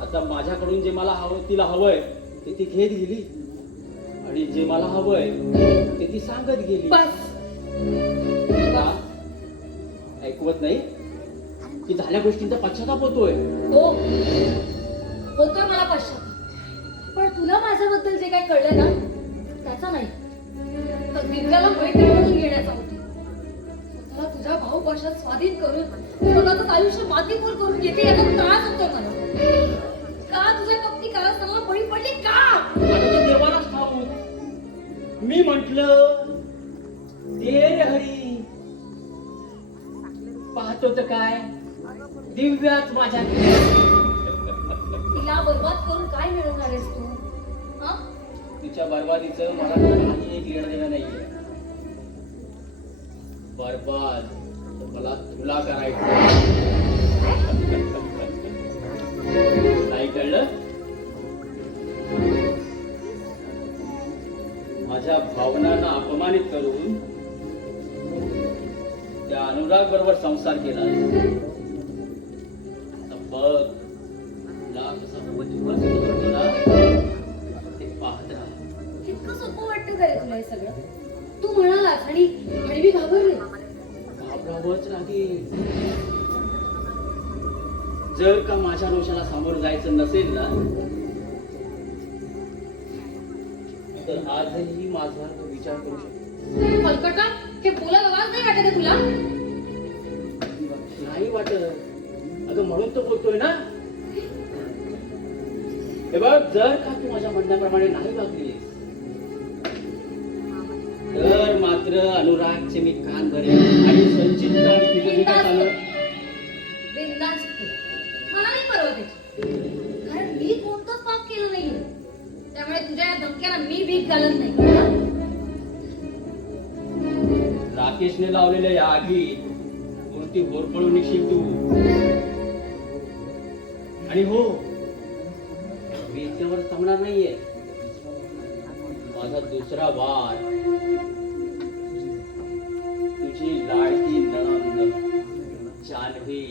आता माझ्याकडून जे मला हवं तिला हवंय ते ती घेत गेली आणि जे मला हवंय ते ती सांगत गेली. बस का? ऐकवत नाही की झाल्या गोष्टींचा पश्चाताप होतोय. हो होतोय मला पश्चाताप. पण तुला माझ्याबद्दल जे काय कळलं ना त्याचा नाही, तर दिव्याला मैत्रिणीकडून घेण्याचा होता. स्वतःला तुझ्या भाऊपाशात स्वाधीन करून स्वतःच आयुष्य मातीमोल करून घेते याचा त्रास होतोय मला. का तुझ्या कपटी कारस्थानाला बळी पडली का? आता ते देवालाच ठाऊक. मी म्हंटल दे रे हरी. पाहतो तर काय, दिव्याच माझ्या. तिला बरबाद करून काय मिळवणार आहेस तू? हा? तिच्या बरबादीचं मला काही एक घेणं देणं नाहीये. बरबाद तर मला तुला करायचं. नाही कळलं? माझ्या भावनांना अपमानित करून त्या अनुराग बरोबर संसार केला. बघ तुला कसा दिवस करतो ना ते पाहत राहा. इतकं सोपं वाटतं का रे तुला हे सगळं? तू म्हणालास आणि मी घाबरले. घाबरावंच लागेल. जर का माझ्या रोषाला सामोरं जायचं नसेल ना तर आजही माझा तो विचार करू शकतो. हलकटा हे बोलायला वाज नाही वाटत आहे तुला? नाही वाटत. अगं म्हणून तो बोलतोय ना. हे बघ, जर का तू माझ्या म्हणण्याप्रमाणे नाही वागलीस तर मात्र अनुरागचे मी कान भरेन आणि संचितचा आणि तुझं जे काय चालू बिनधास्त तू. मला नाही परवा त्याची. कारण मी कोणतंच पाप केलं नाहीये. त्यामुळे तुझ्या या धमक्याला मी भीक घालत नाही. राकेशने लावलेल्या या आगीत कोणती होरपळून निघशील तू? आणि हो, मी इतक्यावर थांबणार नाहीये. माझा दुसरा वार तुझी लाडकी नणंद जान्हवी.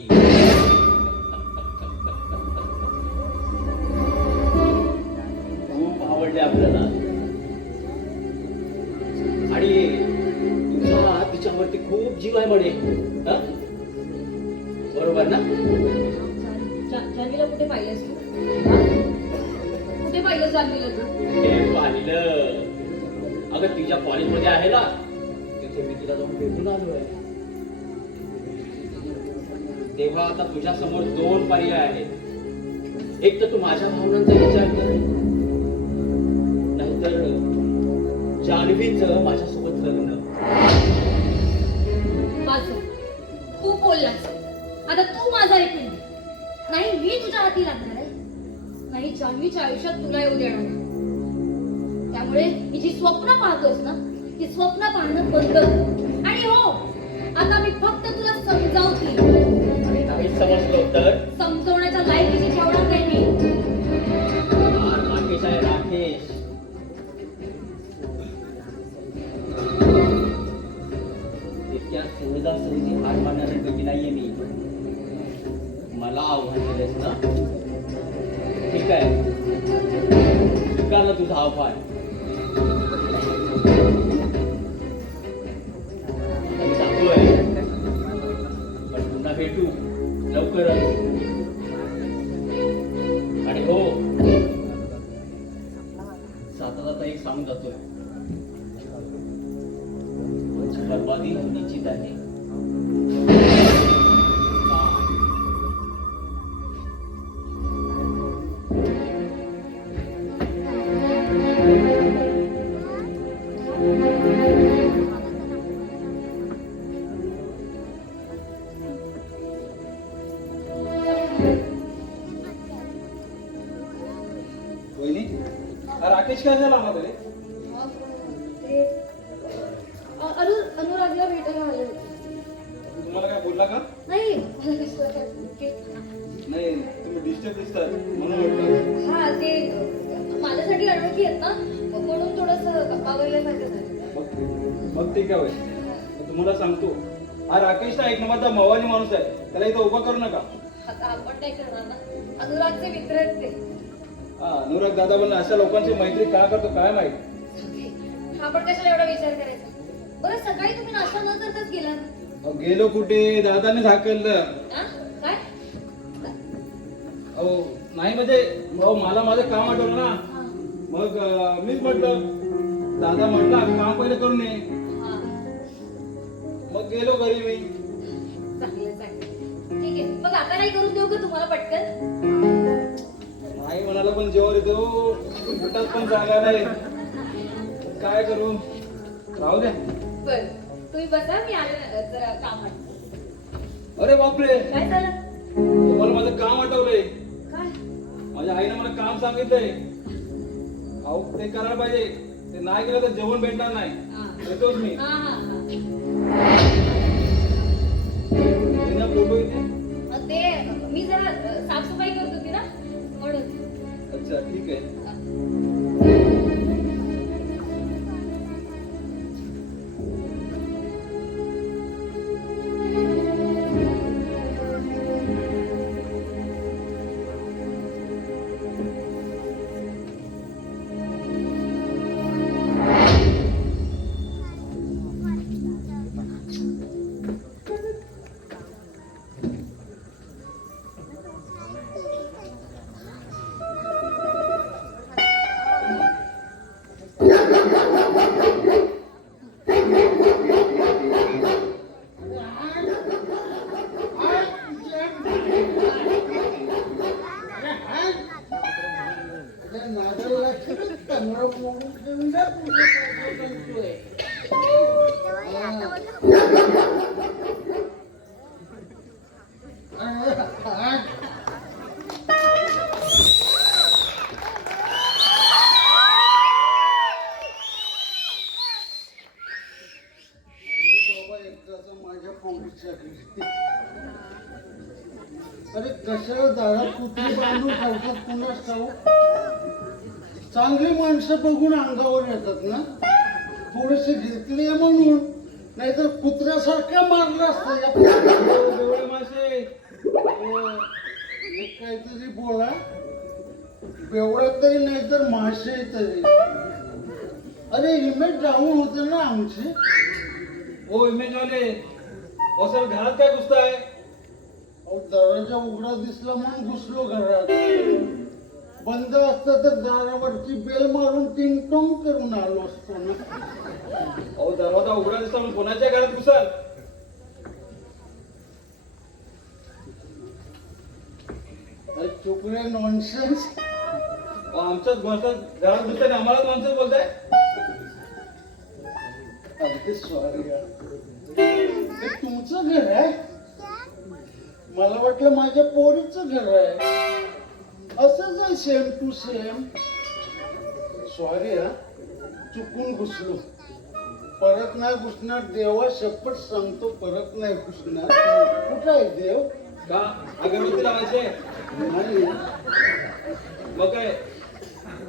खूप आवडले आपल्याला आणि तुझा तिच्यावरती खूप जीव आहे म्हणे. हा? बरोबर ना? जान्हवीला कुठे पाहिलंस तू? हा? कुठे पाहिलं जान्हवीला तू? हे पाहिलं. अगं तिच्या कॉलेजमध्ये आहे ना, तिथे मी तिला जाऊन भेटून आलोय. तेव्हा आता तुझ्या समोर दोन पर्याय आहेत. एक तर तू माझ्या भावनांचा विचार कर, नाहीतर जान्हवीचं माझ्यासोबत लग्न. माझं तू बोललास, आता तू माझा ऐकून घे. नाही मी तुझ्या हाती लागणार आहे, नाही जान्हवीच्या आयुष्यात तुला येऊ देणार नाही. त्यामुळे ही जी स्वप्न पाहतोस ना, ती स्वप्न पाहणं बंद कर. आणि हो, आता मी फक्त तुला समजावते. आणि नाही समजलो तर समजवण्याच्या लायकीची ठेवणार नाही मी. हा राकेश आहे, राकेश. इतक्या सहजासहजी हार मानणारी व्यक्ती नाहीये मी. मला आव्हान दिलंस ना, ठीक आहे, स्वीकारलं तुझं आव्हान. मी जातोय, पण पुन्हा भेटू लवकरच. आणि हो, जाता जाता एक सांगून जातोय, माझी बर्बादी निश्चित आहे. वहिनी, हा राकेश काय झाला आम्हाला रे? ते अनुरागला भेटायला आले होते. तुम्हाला काय बोलला का? नाही मला कसलं काय नाही, तुम्ही डिस्टर्ब दिसतात म्हणून म्हटलं. हा ते माझ्यासाठी अडवकी आहेत ना, म्हणून थोडस बागडल्यासारखं झालं. मग ठीक आहे होय. तुम्हाला सांगतो, हा राकेश ना एक नंबरचा मवाली माणूस आहे, त्याला इथं उभा करू नका. आता आपण काय करणार ना, अनुरागचे मित्र आहेत ते. हा, अनुराग दादा पण अशा लोकांची मैत्री का करतो काय माहित. आपण कशाला एवढा विचार करायचा. बरं सकाळी तुम्ही नाश्ता न करताच गेला. अहो, गेलो कुठे, दादाने हाकललं. काय? अहो नाही म्हणजे भाऊ, मला माझं काम आठवलं ना, हा. मग मीच म्हटलं, दादा म्हटला काम पहिले करून ये. हा. मग गेलो घरी मी. चांगलं चांगलं. ठीक आहे, मग आता काही करून देऊ का तुम्हाला पटकन? नाही म्हणाला पण जेव्हा येतो पोटात पण जागा नाही, काय करू, राहू द्या. बर तुम्ही बसा, मी आले जरा काम आहे. अरे बापरे, काय झालं? मला माझं काम आठवलंय. काय? माझ्या आईने मला काम सांगितलंय. अहो ते करायला पाहिजे, ते नाही केलं तर जेवण भेटणार नाही. हा. येतोच मी. हा हा हा. फोटो इथे. ते मी जरा साफसफाई करत होती ना, म्हणून. अच्छा ठीक आहे. अरे कशाला दारात कुत्री बांधून ठेवतात कुणास ठाऊक. चांगली माणसं बघून अंगावर येतात ना, थोडेसे घेतले म्हणून, नाहीतर कुत्र्यासारखं मारलं असतं या डोळे मासे. एक काहीतरी बोला, बेवडा तरी नाहीतर मासे तरी. अरे इमेज डाऊन होते ना आमची. हो इमेज वाले. हो सर घरात काय घुसताय? अहो, दरवाजा उघडा दिसला म्हणून घुसलो घरात. बंद असतं तर दारावरची बेल मारून टिंग टोंग करून आलो असतो ना. अहो दरवाजा उघडा दिसला म्हणून कोणाच्या घरात घुसाल? चुकले नॉनसेन्स. अहो, आमच्याच घरात घुसताय आम्हाला माणसं बोलताय. अगदी सॉरी. हे तुमचं घर आहे? मला वाटलं माझ्या पोरीचं घर आहे. असंच आहे सेम टू सेम. सॉरी हा, चुकून घुसलो. परत नाही घुसणार. देवा शपथ सांगतो परत नाही घुसणार. कुठं आहे देव? का अगरबत्ती लावायचे? नाही मग काय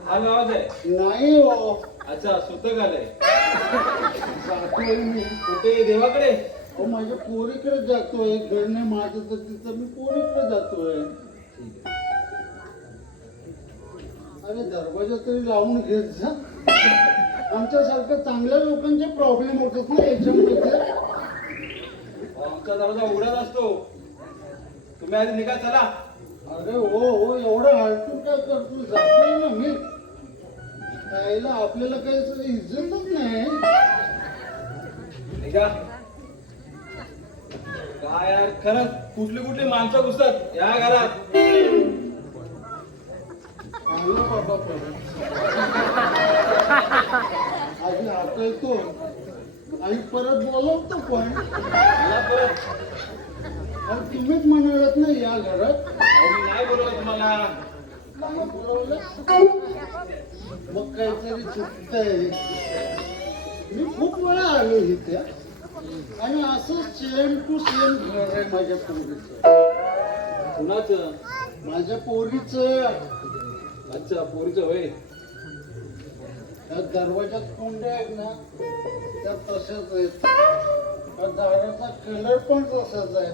हा आवाज आहे? नाही हो, अच्छा सुतक आलंय. जातोय मी. कुठे देवाकडे? हो माझ्या पोरीकडे जातोय. घर नाही माझं तर तिथं मी पोरीकडे जातोय. अरे दरवाजा तरी लावून घेत जा. आमच्यासारख्या चांगल्या लोकांचे प्रॉब्लेम होतात ना याच्यामध्ये. आमचा दरवाजा उघडाच असतो. तुम्ही आधी निघा चला. अरे हो हो, एवढं हलटून काय करतो? जातोय ना मी. यायला आपल्याला काही इज्जतच नाही. निघा. काय यार खरंच कुठली कुठली माणसं घुसतात या घरात. आलो बाबा परत. आधी हाकलतो आणि परत बोलवतो पण. मला परत. आणि तुम्हीच म्हणालात ना या घरात. अहो, मी नाही बोलवलं तुम्हाला. नाही बोलवलं? मग काहीतरी चुकतंय. मी खूप वेळा आलो इथे आणि असं सेम टू सेम घर आहे माझ्या पोरीचं. कुणाचं? माझ्या पोरीचं. अच्छा पोरीचं होय. त्या दरवाजात कुंड्या आहेत ना, त्या तशाच आहेत. त्या दाराचा कलर पण तसाच आहे.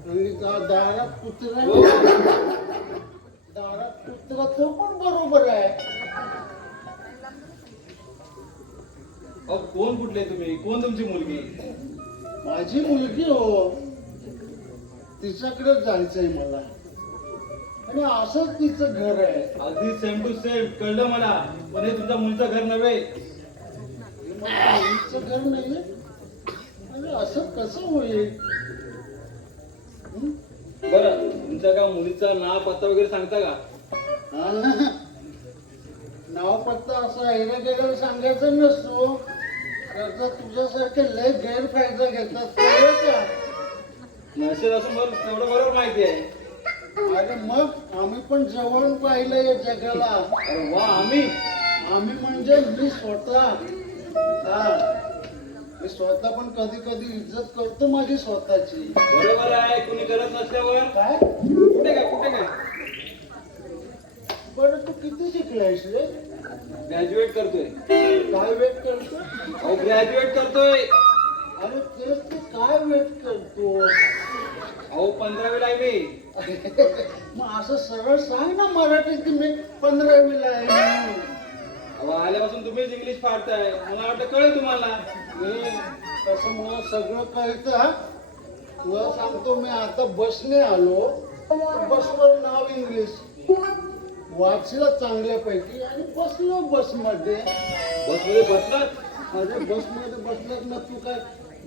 आणि त्या दारात कुत्रा तो पण बरोबर आहे. अहो कोण कुठले तुम्ही? कोण तुमची मुलगी? माझी मुलगी हो, तिच्याकडे जायचंय मला. आणि असंच तिचं घर आहे. अगदी सेम टू सेम कळलं मला. पण हे तुमच्या मुलीचं घर नव्हे. हे माझ्या मुलीचं घर नाहीये. अरे असं कसं होईल? हं? बरं तुमच्या का मुलीचं नाव पत्ता वगैरे सांगता का? हा ना. नाव पत्ता असं आईला गेल्यावर सांगायचं नसतो. त्याचा तुझ्यासारखे लय गैरफायदा घेतात कळलं का? नसेल असं बरं तेवढं बरोबर माहिती आहे. अरे मग आम्ही पण जवळून पाहिलं या जगाला. अरे वा आम्ही म्हणजे मी स्वतः. हा, मी स्वतः पण कधी कधी इज्जत करतो माझी स्वतःची. बरोबर आहे. कुणी करत नसल्यावर काय? कुठे काय बरं तू किती शिकलायस रे? ग्रॅज्युएट करतोय. काय वेट करतो? अहो ग्रॅज्युएट करतोय. अरे तेच ते काय वेट करतो? अहो 15वी आहे मी. मग असं सरळ सांग ना मराठीत की मी 15वीला आहे म्हणून. अहो आल्यापासून तुम्हीच इंग्लिश फाडताय. मला वाटतं कळेल तुम्हाला. मी तसं मला सगळं कळतं हा. तुला सांगतो मी आता बसने आलो. बसवर नाव इंग्लिश वाचलं चांगल्यापैकी आणि बसलो बसमध्ये. बसमध्ये बसलात? अरे बसमध्ये बसलात ना तू काय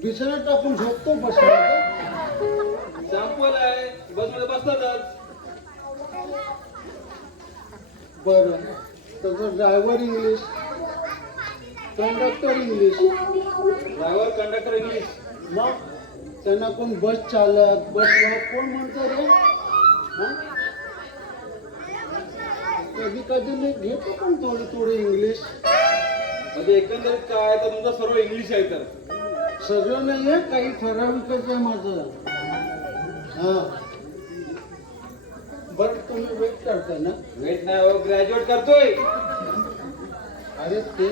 बिछाना टाकून झोपतो बसमध्ये? सॅम्पल आहे. बसमध्ये बसतातच. बरं त्याचं driver English, conductor English. Driver conductor English. मग त्यांना कोण बस चालक बस वाहक कोण म्हणतो रे? हं? कधी कधी मी घेतो पण थोडे इंग्लिश. म्हणजे एकंदरीत काय तर तुमचं सर्व इंग्लिश आहे तर. सगळं नाहीये, काही ठराविकच आहे माझं. हा बरं तुम्ही वेट करता ना? वेट नाही हो, ग्रॅज्युएट करतोय. अरे ते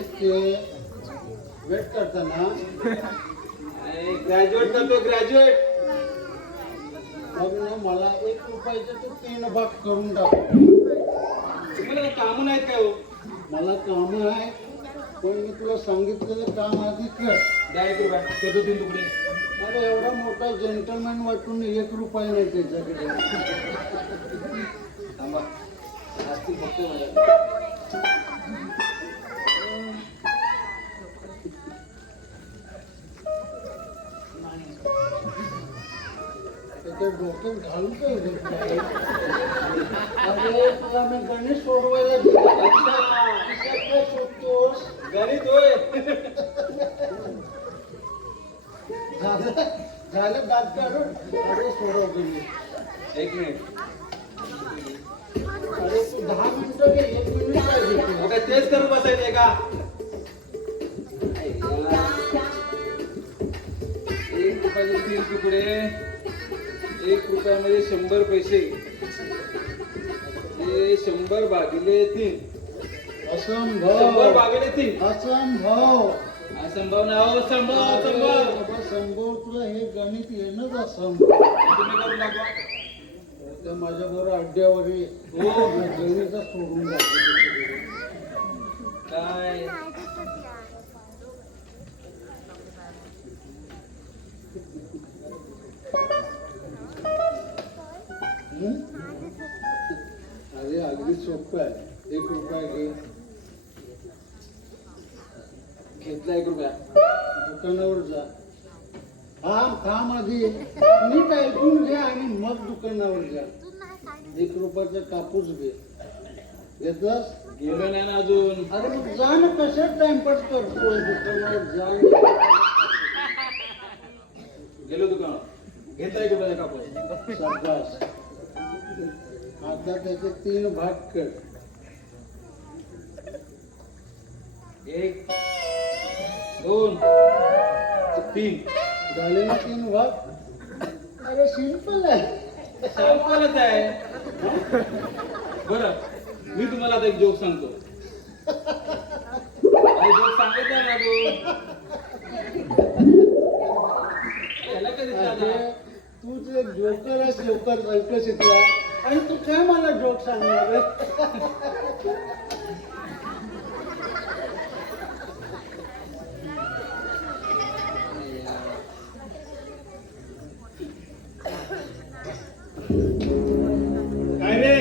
वेट करता ना? ग्रॅज्युएट करतोय, ग्रॅज्युएट. मग ना मला 1 रुपयाचे तर 3 भाग करून टाकू. तुम्हाला काम नाहीत काय हो? मला काम आहे, पण मी तुला सांगितलेलं काम आधी कर. द्या 1 रुपया, करतो 3 तुकडे. अरे एवढा मोठा जेंटलमॅन वाटून 1 रुपया नाही त्याच्याकडे. थांबा, असतील फक्त मला. त्याच्या डोक्यात घालून काय होत नाही. अरे तुला मी गणेश सोडवायला दिला. खिशात काय शोधतोस? गणित होय. झालं दात काढून. अरे सोडव तुम्ही. 1 मिनिट. अरे तू 10 मिनिटं घे, 1 मिनिट काय घेतो? मग काय तेच करून बसायचंय का? 1 रुपयाचे 3 तुकडे, 1 रुपयामध्ये 100 पैसे. हे 100 भागिले 3. 100 असंभव. भागिले 3. असंभव. असंभव ना हो, संभव संभव. बाबा संभव, तुला हे गणित येणंच असंभव. तुम्ही करून दाखवा. त्या माझ्या बरोबर अड्ड्यावर ये. हो गणित सोडून दाखव. काय अरे अगदी सोपं आहे. 1 रुपया घे. घेतला 1 रुपया. दुकानावर जा. थांब आधी नीट ऐकून घे आणि मग दुकानावर जा. 1 रुपयाचा कापूस घे. घेतलास? गेलो नाही ना अजून. अरे मग जा ना, कशात टाइमपास करतोय? दुकानावर जा ना. गेलो दुकानात. घेतला 1 रुपयाचा कापूस. शाबास. आता त्याचे 3 भाग कर. 1 2 3. झाले ना 3 भाग? अरे सिंपल आहे. सॅम्पलच आहे. बरं, मी तुम्हाला आता एक जोक सांगतो. जोक सांगितलं ना याला कधी अरे, सांगणार? तू जे जोकर आहेस, जोकर ऐकस इथला, आणि तू काय मला जोक सांगणार आहे? काय रे,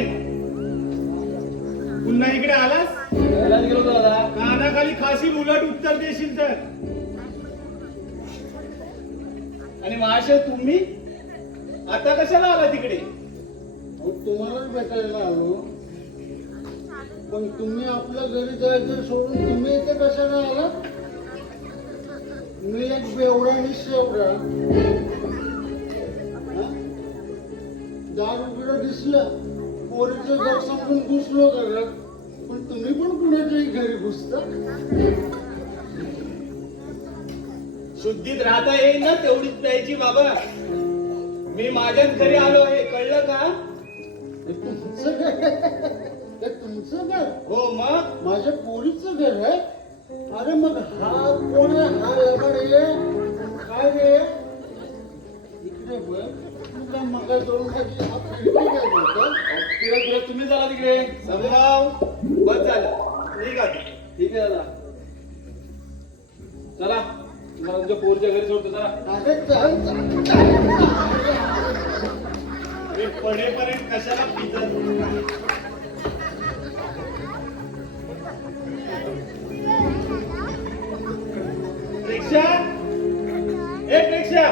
पुन्हा इकडे आलास? घरात गेलो होतो दादा. कानाखाली खाशी उलट उत्तर देशील तर. आणि महाशय तुम्ही आता कशाला आला तिकडे? अहो, तुम्हालाच भेटायला आलो. पण तुम्ही आपल्या घरी जायचं सोडून तुम्ही इथे कशाला आला? मी एक बेवडा आणि शेवडा. दार उघडं दिसलं, पोरीचं घर समजून घुसलो घरात. पण तुम्ही पण कुणाच्याही घरी घुसता. शुद्धीत राहता येईल ना तेवढीच प्यायची बाबा. मी माझ्याच घरी आलो आहे, कळलं का? हे तुमचं घर हे तुमचं घर? हो मग. माझ्या पोरीचं घर आहे. अरे मग हा कोण आहे? हा लबाड आहे काय रे? इकडे बघ. तुला मगा जाऊन हा पिढी काय बोलतो? फिरत तुम्ही झाला तिकडे. संभाव बस झालं, निघा. ठीक आहे दादा, चला तुम्हाला तुमच्या पोरच्या घरी सोडतो. चला. अरे चल हे पडेपर्यंत कशाला पिजत? रिक्षा, एक रिक्षा.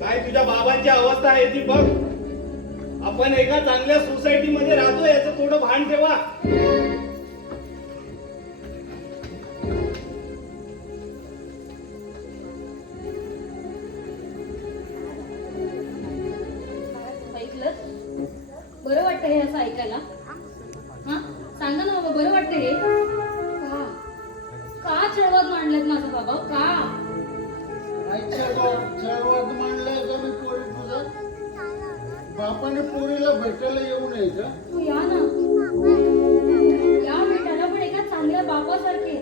काय तुझ्या बाबांची अवस्था आहे ती बघ. आपण एका चांगल्या सोसायटी मध्ये राहतो, याचं थोडं भान ठेवा. ऐकलं? बरं वाटतं हे असं ऐकायला? हा, सांगा ना बाबा, बरं वाटतं हे? का का चळवत मांडलेत माझा बाबा? का चळवत मांडलंय का मी बापाने पोरीला भेटायला येऊ नये का? तू या ना, या भेटायला, पण एका चांगल्या बापासारखे.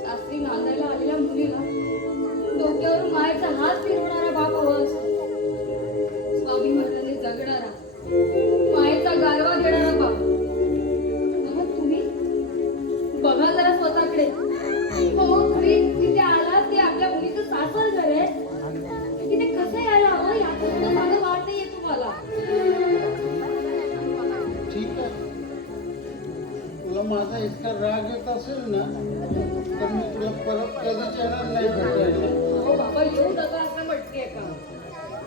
सासरी नांदायला आलेल्या मुलीला डोक्यावरून मायेचा हात फिरवणारा बाप हवा असतो. स्वाभिमानाने जगणारा, मायेचा गारवा देणारा बाप. मग तुम्ही बघा जरा स्वतःकडे. हो, तुम्ही जिथे आलात ते आपल्या मुलीचं सासर घर आहे. तिथे कसं यायला हवं याचं सुद्धा माझं वाट नाहीये तुम्हाला. ठीक आहे, तुला माझा इतका राग येत असेल ना, तर मी तुला परत कधीच येणार नाही भेटायला. हो बाबा, येऊ नका असं म्हटतेय का?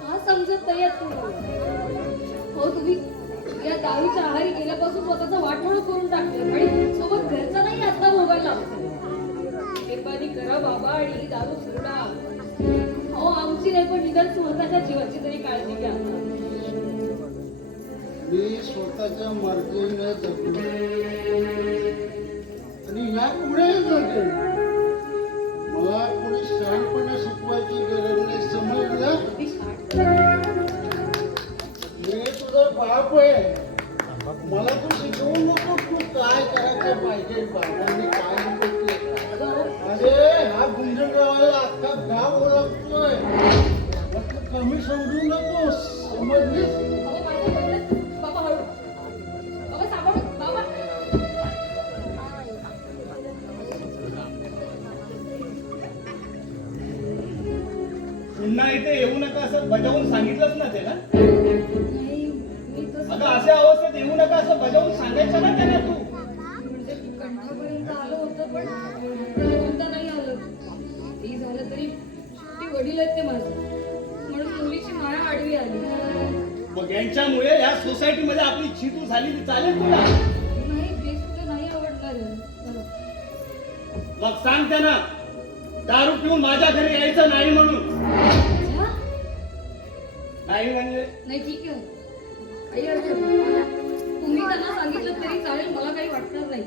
हा समजत नाही आहेत तुम्हाला. हो, तुम्ही या दारूच्या आहारी गेल्यापासून स्वतःचा वाटोळं करून टाकलं आणि सोबत घरचा नाही आता भोगायला लावतो. मेहरबानी करा बाबा आणि दारू सोडा. अहो, आमची नाही पण निदान स्वतःच्या जीवाची तरी काळजी घ्या. मी स्वतःच्या मर्जीने जगलो आणि यापुढे जगेन. मला कोणी शहाणपणे शिकवायची गरज नाही, समजलं? किती छान. मी तुझा बाप आहे. मला तू शिकवू नको तू काय करायचं पाहिजे, बाबांनी काय नको ते. अरे हा गुंजनगावाला अख्खा गाव ओळखतोय. म्हटलं कमी समजू नकोस, समजलीस? अहो, माझ्या बरोबर. बाबा हळू. बाबा सांभाळून. बाबा. पुन्हा इथे येऊ नका असं बजावून सांगितलंच ना त्याला. नाही, मी तसं अगं अशा अवस्थेत येऊ नका असं बजावून सांगायचं ना त्याला तू. म्हणजे कंठापर्यंत आलं होतं पण कोणता नाही आलं. ती झालं तरी शेवटी वडील आहेत ते माझे, म्हणून मुलीची माया आडवी आली. मग यांच्यामुळे या सोसायटीमध्ये आपली चितू झाली ती चालेल तुला? नाही, प्लीज तुला नाही आवडणार आहे. चला. मग सांग त्यांना दारू पिऊन माझ्या घरी यायचं नाही म्हणून. अच्छा? नाही म्हणजे नाही, ठीक आहे, काही अडचण नाही. तुम्ही त्यांना सांगितलं तरी चालेल, मला काही वाटणार नाही.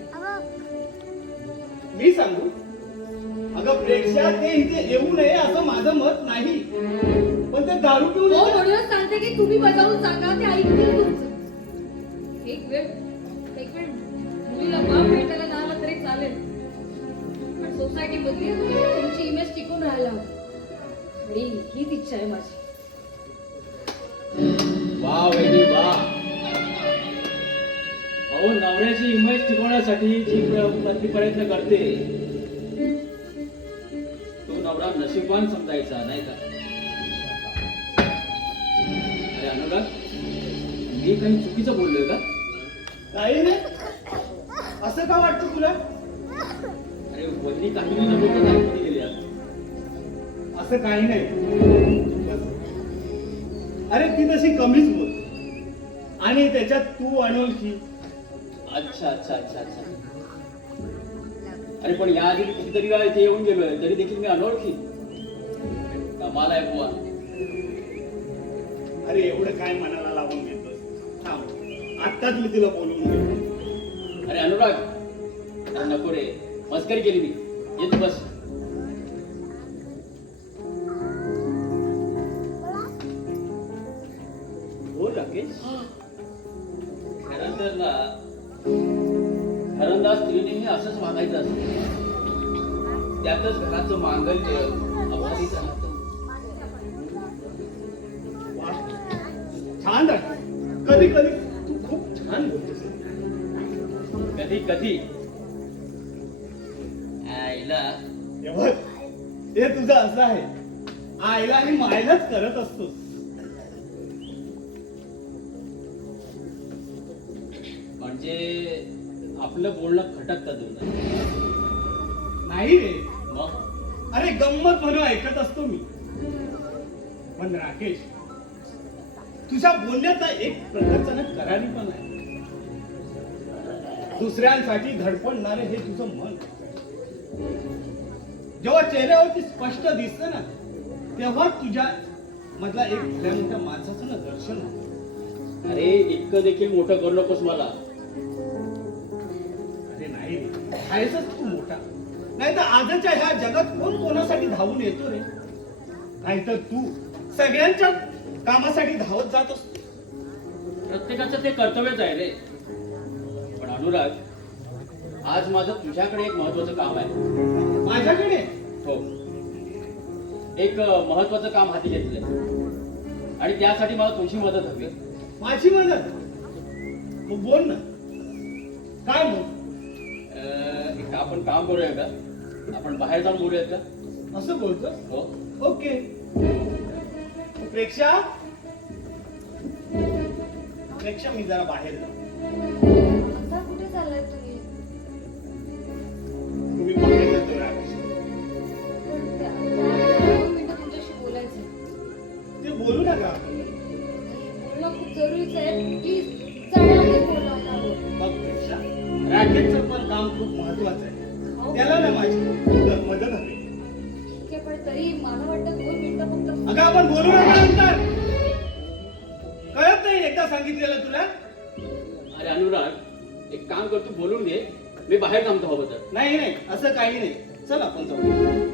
मी सांगू? अगं प्रेक्षा ते इथे येऊ नये असं माझं मत नाही, पण ते दारू पिऊन हो, येतात. म्हणूनच सांगते की तुम्ही बजावून सांगा, ते ऐकतील तुमचं. एक वेळ मुलीला बाप भेटायला नाही आला तरी चालेल, पण सोसायटी मध्ये तुमची इमेज टिकून राहायला हवी. आणि हीच इच्छा आहे माझी. वा वहिनी वा. अहो, नवऱ्याची इमेज टिकवण्यासाठी जी पत्नी प्रयत्न करते तो नवरा नशीबवान समजायचा नाही का? अरे अनुराग, मी काही चुकीचं बोललोय का? नाही रे, असं का वाटतं तुला? अरे वहिनी काही न बोलता दाखवून गेल्या. असं काही नाही. अरे ती तशी कमीच बोल आणि त्याच्यात तू अनोळखी. अच्छा अच्छा अच्छा अच्छा. अरे पण या आधी मी कितीतरी वेळा इथे येऊन गेलोय तरी देखील मी अनोळखी. कमाल आहे बुवा. अरे एवढं काय मनाला लावून घेतोस? थांब, आत्ताच मी तिला बोलवून घेतो. अरे अनुराग, अरे नको रे, मस्करी केली मी. येतो बस. हो राकेश, खरं तर ना, घरंदाज स्त्रीनेही असंच वागायचं असतं. त्यातच घराचं मांगल्य अबाधित राहतं. वा, छान राकेश. कधी कधी तू खूप छान बोलतोस. कधी कधी आईला हे बघ, हे तुझं असं आहे, आईला आणि मायलाच करत असतोस. म्हणजे आपलं बोलणं खटकतं तुला. नाही रे, मग अरे गंमत म्हणून ऐकत असतो मी. पण राकेश, तुझ्या बोलण्यात ना एक प्रकारचा ना करारी पण आहे. दुसऱ्यांसाठी धडपडणारे हे तुझं मन. जेव्हा चेहऱ्यावरती स्पष्ट दिसतं ना, तेव्हा तुझ्या मधला एक भल्या मोठ्या माणसाचं ना दर्शन होतं. अरे इतकं देखील मोठं करू नकोस मला. अरे नाही रे, आहेसच तू मोठा. नाही तर आजच्या ह्या जगात कोण कोणासाठी धावून येतो रे? नाहीतर तू सगळ्यांच्या कामासाठी धावत जात असतो. प्रत्येकाचं ते कर्तव्यच आहे रे. पण अनुराग, आज माझं तुझ्याकडे एक महत्वाचं काम आहे. माझ्याकडे हो, एक महत्वाचं काम हाती घेतलंय आणि त्यासाठी मला तुझी मदत हवी. माझी मदत? मग बोल ना, काय बोल? एक आपण काम करूया का? आपण बाहेर जाऊन बोलूयात का? असं बोलतो? हो. ओके. प्रेक्षा, प्रेक्षा, मी जरा बाहेर जाऊ. आता कुठे चाललाय तुम्ही? तुम्ही बाहेर जातो राकेश. पण त्या 2 मिनिटं तुमच्याशी बोलायचं आहे. ते बोलू नका आपण. बोलणं खूप जरुरीच आहे. प्लीज जाण्याआधी बोला ना. बघ प्रेक्षा, रॅकेटचं पण काम खूप महत्वाचं आहे. अहो, त्याला ना माझी मदत हवी. ठीक आहे, पण तरी मला वाटतं 2 मिनिटं फक्त. अगं आपण बोलू नका नंतर. कळत नाही एकदा सांगितलेलं तुला? अरे अनुराग, एक काम कर, तू बोलून घे, मी बाहेर थांबतो हवं तर. नाही नाही, असं काही नाही. चल आपण जाऊ.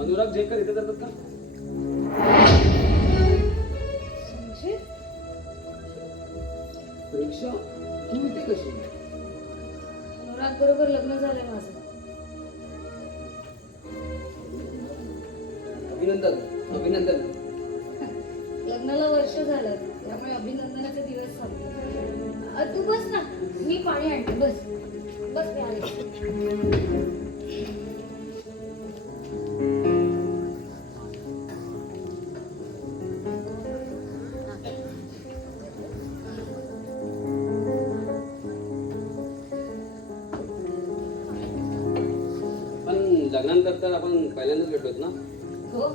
अनुराग जेकर इथे जातात का? संजय, परीक्षा तू इथे कशी? अनुराग बरोबर लग्न झालंय माझं. अभिनंदन, अभिनंदन. लग्नाला वर्ष झालं, त्यामुळे अभिनंदनाचे दिवस संपले. तू बस ना, मी पाणी आणते. बस बस, मी आले. पण लग्नानंतर तर आपण पहिल्यांदाच भेटलोत ना? हो,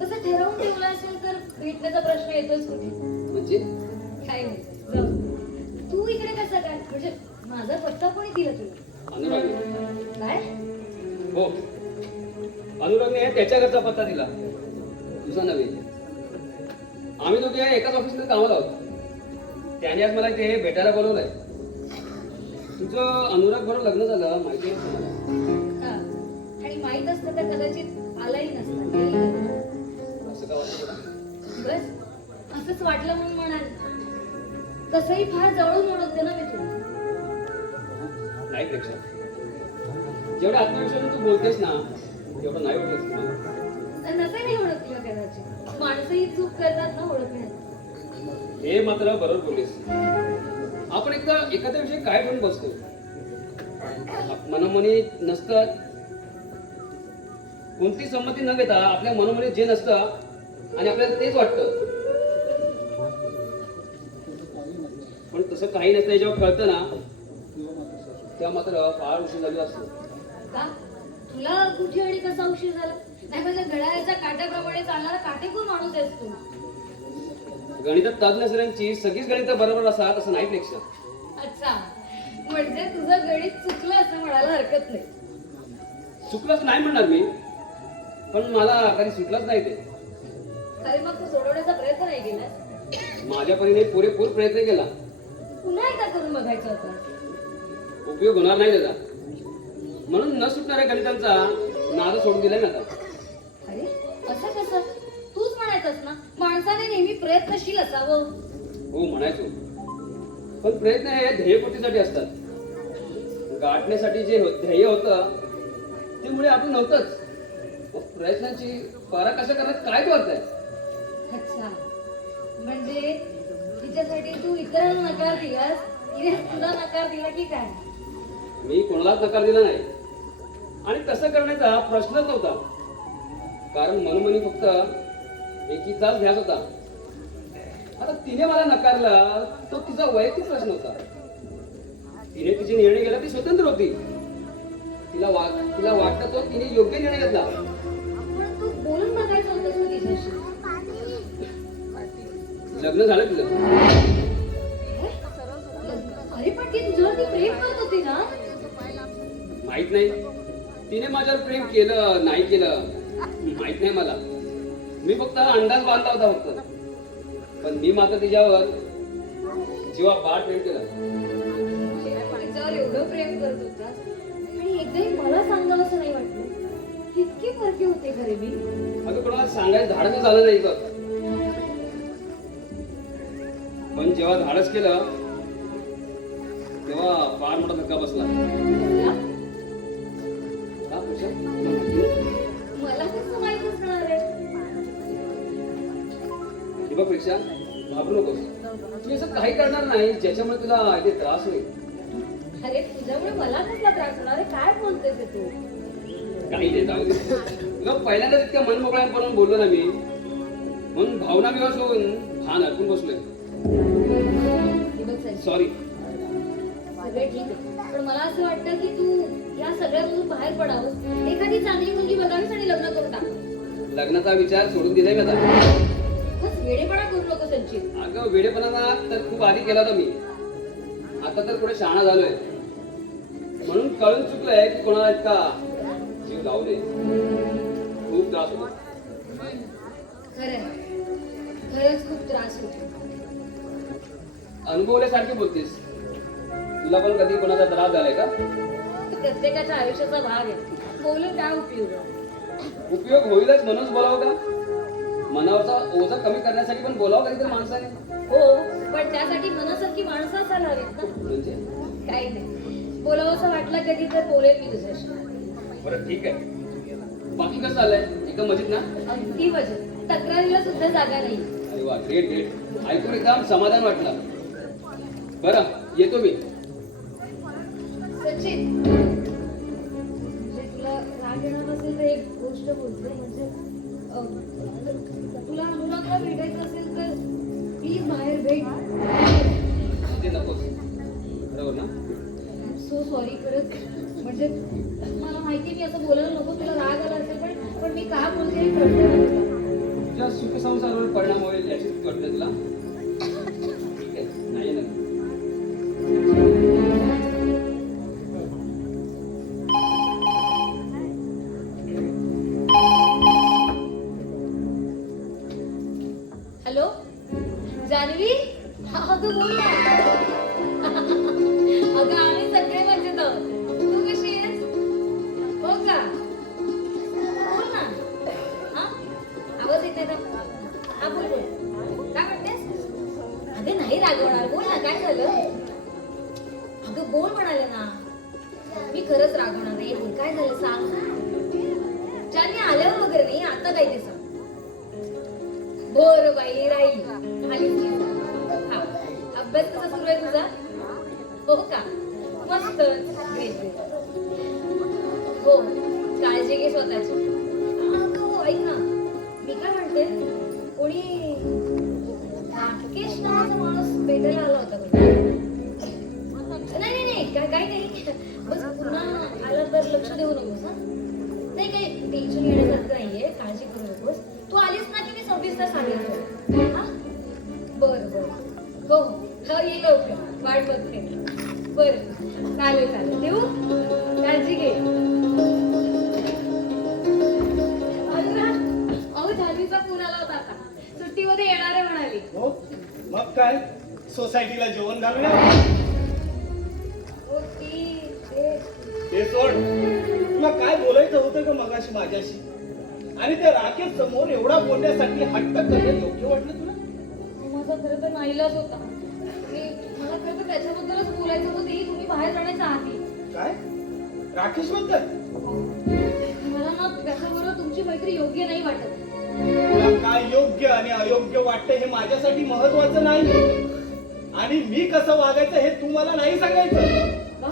तसं ठरवून ठेवलं असेल तर भेटण्याचा प्रश्न येतोच कुठे. म्हणजे काय नाही, जाऊ. तू इकडे कसं काय? म्हणजे माझा पत्ता कोणी दिला तुला? अनुरागने. काय? हो, अनुरागने त्याच्या घरचा पत्ता दिला, तुझा नव्हे. आम्ही दोघे एकाच ऑफिसमध्ये कामाला आहोत. त्याने आज मला इथे भेटायला बोलवलंय. तुझं अनुराग बरोबर लग्न झालं माहिती आहे तुम्हाला? हा, आणि माहित असतं तर कदाचित आलाही नसता. असं का वाटतं? बस असंच वाटलं म्हणून म्हणाल. तसंही फार जवळून ओळखते ना मी तुला. नाही प्रेक्षा, जेवढ्या आत्मविश्वासाने तू बोलतेस ना तेवढं नाही ओळखत तुला. नसे नाही ओळखलं कदाचित. माणसंही चूक करतात ना ओळखण्यात. हे मात्र बरोबर बोललीस. आपण एकदा एखाद्या विषयी काय म्हणून बसतो, मनोमनी नसतं, कोणती संमती न घेता आपल्या मनोमनी जे नसतं आणि आपल्याला तेच वाटतं. पण तसं काही नसतं जेव्हा कळतं ना तेव्हा मात्र फार उशीर झालेला असतो. का? तुला कुठे आणि कसा उशीर झाला? नाही म्हणजे घड्याळाच्या काट्याप्रमाणे चालणारा काटेकोर माणूस आहेस तू. गणितात तज्ञ असलेल्यांची सगळीच गणित बरोबर असा तसं नाही प्रेक्षा. अच्छा, म्हणजे तुझं गणित चुकलं असं म्हणायला हरकत नाही. चुकलंच नाही म्हणणार मी, पण मला कधी सुटलंच नाही ते. अरे मग तू सोडवण्याचा प्रयत्न नाही केलास? माझ्या परीने पुरेपूर प्रयत्न केला. पुन्हा एकदा करून बघायचं होतं. उपयोग होणार नाही त्याचा, म्हणून न सुटणाऱ्या गणितांचा नाद सोडून दिलाय ना आता. अरे असं कसं? तूच म्हणायचंस ना माणसाने नेहमी प्रयत्नशील असावं. हो म्हणायचो, पण प्रयत्न हे ध्येयपूर्तीसाठी असतात. गाठण्यासाठी जे ध्येय होतं ते मुळे आपण नव्हतंच. मग प्रयत्नाची पराकाष्ठा करण्यात काय अर्थ आहे? अच्छा, म्हणजे तिच्यासाठी तू इतरांना नकार दिलास, तिने तुला नकार दिला की काय? मी कोणालाच नकार दिला नाही आणि तसं करण्याचा प्रश्नच नव्हता. कारण मनोमनी फक्त एकीचाच ध्यास होता. आता तिने मला नकारला तो तिचा वैयक्तिक प्रश्न होता. तिने तिचे निर्णय घेतला, ती स्वतंत्र होती. तिला वाटतं तो तिने योग्य निर्णय घेतला. पण तू बोलून बघायचं होतं तू तिच्याशी. लग्न झालं तिचं. हे? माहित नाही तिने माझ्यावर प्रेम केलं नाही केलं माहित नाही मला. मी फक्त अंदाज बांधला होता फक्त. पण मी मात्र तिच्यावर जीवा बाळ प्रेम केलं. तिच्यावर एवढं प्रेम करत होतास आणि एकदाही मला सांगावं असं नाही वाटलं. कितके फरके होते खरे मी. अगं कोणाला सांगायचं धाडच झालं नाही बघ. पण जेव्हा धाडस केलं तेव्हा फार मोठा धक्का बसला. का पूजा? मला कसं माहित असणार आहे. हे बघ प्रेक्षा, घाबरू नकोस. मी असं काही करणार नाही ज्याच्यामुळे तुला इथे त्रास होईल. अरे तुझ्यामुळे मला कसला त्रास होणार आहे. काय बोलतेस हे तू. काही नाही जाऊ दे. तुला पहिल्यांदाच इतक्या मनमोकळ्यापणे बोललो ना मी, म्हणून भावना विवास होऊन भान हरपून बसलोय. हे बघ संजय, सॉरी. सगळे ठीक आहे पण मला असं वाटतं की तू या सगळ्यामधून बाहेर पडावं. एखादी चांगली मुलगी बघावीस आणि लग्न करून टाक. लग्नाचा विचार सोडून दिलाय मी आता. बस वेडेपणा करू नको संचित. अगं वेडेपणा तर खूप आधी केला होता मी. आता तर थोडं शहाणा झालोय. म्हणून कळून चुकलंय की कोणाला इतका जीव लावू नये. खूप त्रास होतो. खरंय, खरंच खूप त्रास होतो. अनुभवल्यासारखी बोलतेस. तुला पण कधी कोणाचा त्रास झालाय का? प्रत्येकाच्या आयुष्याचा भाग आहे. बोलून काय उपयोग आहे? उपयोग होईलच म्हणूनच बोलावं का? मनावरचा ओझा कमी करण्यासाठी पण बोलावं कधीतरी माणसाने. हो पण त्यासाठी मनासारखी माणसं असायला हवीत ना. म्हणजे काही नाही, बोलावं असं वाटलं कधी तर बोलेल मी तुझ्याशी. बरं ठीक आहे. बाकी कसं चाललंय? एकदम मजेत ना? अगदी मजेत. तक्रारीला सुद्धा जागा नाही. अरे वा, ग्रेट ग्रेट. ऐकून एकदम समाधान वाटलं. बरं येतो मी. सचिन, म्हणजे तुला राग येणार नसेल तर एक गोष्ट बोलते. म्हणजे तुला मुलांना भेटायचं असेल तर प्लीज बाहेर भेट. ते नकोस. बरोबर ना? सो सॉरी खरंच. म्हणजे मला माहिती मी असं बोलायला नको, तुला राग आला असेल पण मी का बोलते हे कळतं नाही तुला. तुझ्या सुखसंसारावर परिणाम होईल याची कळते तुला. ठीक आहे, नाही ना. हॅलो जान्हवी, अगं बोल ना. अगं आम्ही सगळे मजेत आहोत. तू कशी आहेस? हो का? बोल ना. हा आवाज येते ना? हा बोल बोल. काय म्हणतेस? अगं नाही रागवणार, बोल ना काय झालं. अगं बोल म्हणाले ना. मी खरंच रागवणार नाही. बोल काय झालं सांग. ज्यांनी आल्यावर वगैरे नाही, आता काय ते सांग. बरं बाई राहील. आलीच की. हा अभ्यास कसा सुरू आहे तुझा? हो का? मस्त. हो काळजी घे स्वतःची. हो ऐक ना, मी काय म्हणते, कोणी राकेश नावाचा माणूस भेटायला आला होता का? नाही नाही नाही काही नाही. बस पुन्हा आला तर लक्ष देऊ नकोस. हा नाही काही टेन्शन घेण्यासारखं नाहीये, काळजी करू नकोस. तू आलीस ना की मी 26ला सांगेन. हा बरं बरं. हो हो ये लवकर, वाट बघते. बरं चालेल चालेल. ठेवू? काळजी घे. अहो जान्हवीचा फोन आला होता आता. सुट्टीमध्ये येणार आहे म्हणाली. हो मग काय, सोसायटीला जेवण घालूया. हो ते सोड. तुला काय बोलायचं होतं का मगाशी माझ्याशी? आणि त्या राकेश समोर एवढा बोलण्यासाठी हट्ट करणं योग्य वाटलं तुला? माझा खरं तर नाईलाज होता. मला खरं तर त्याच्याबद्दलच बोलायचं होतं. तेही तुम्ही बाहेर जाण्याच्या आधी. काय राकेश बद्दल? मला ना त्याच्याबरोबर तुमची मैत्री योग्य नाही वाटत. तुला काय योग्य आणि अयोग्य वाटतं हे माझ्यासाठी महत्वाचं नाही. आणि मी कसं वागायचं हे तू मला नाही सांगायचं. वा,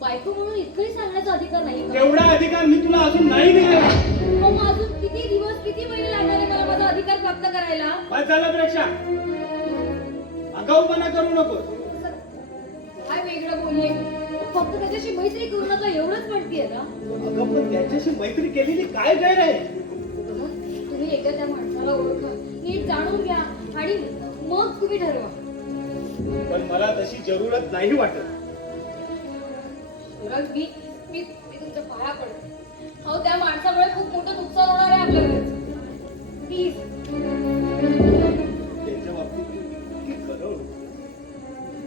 बायको म्हणून इतकंही सांगण्याचा अधिकार नाही का? तेवढा अधिकार मी तुला अजून नाही दिला. मग अजून किती दिवस किती महिने लागणार आहे मला माझा अधिकार प्राप्त करायला? बस झालं प्रेक्षा, आगाऊपणा करू नको. काय वेगळं बोलले. फक्त त्याच्याशी मैत्री करू नका एवढंच म्हणतीये का? अगं पण त्याच्याशी मैत्री केलेली काय गैर आहे? तुम्ही एकदा त्या माणसाला ओळखा, नीट जाणून घ्या आणि मग तुम्ही ठरवा. पण मला तशी जरूरत नाही वाटत. खरंच मी मी तुमच्या पाया पडते. अहो त्या माणसामुळे खूप मोठं नुकसान होणार आहे आपल्या घरचं. प्लीज. त्याच्या बाबतीत किती खरं.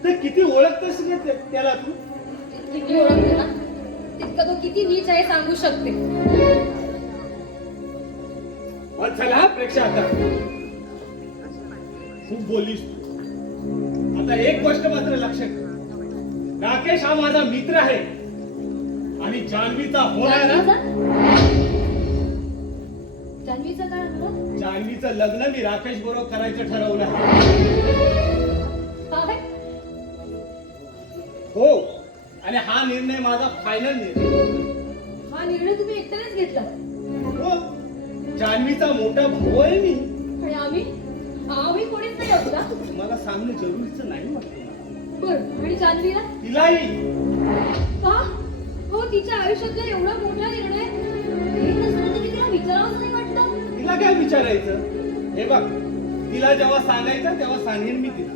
ते किती ओळखतेस ना त्याला तू? किती ओळखते ना तितका तो किती नीच आहे सांगू शकते. चला हा प्रेक्षा आता खूप बोललीस तू. आता एक गोष्ट मात्र लक्षात ठेव. राकेश हा माझा मित्र आहे आणि जान्हवीचा होणारा जान्हवीचं काय म्हणलं? जान्हवीचं लग्न मी राकेश बरोबर करायचं ठरवलं आहे. काय? हो, आणि हा निर्णय माझा फायनल निर्णय. हा निर्णय तुम्ही एकट्यानेच घेतला हो, जान्हवीचा मोठा भाऊ आहे मी. आणि आम्ही कोणीच नाही आहोत का? मला सांगणं जरुरीचं नाही वाटतं. बरं, आणि जान्हवीला? तिलाही. का? हो, तिच्या आयुष्यातला एवढा मोठा निर्णय घेत असताना तुम्ही तिला विचारावंच नाही वाटलं? तिला काय विचारायचं? हे बघ, तिला जेव्हा सांगायचं तेव्हा सांगेन मी तिला.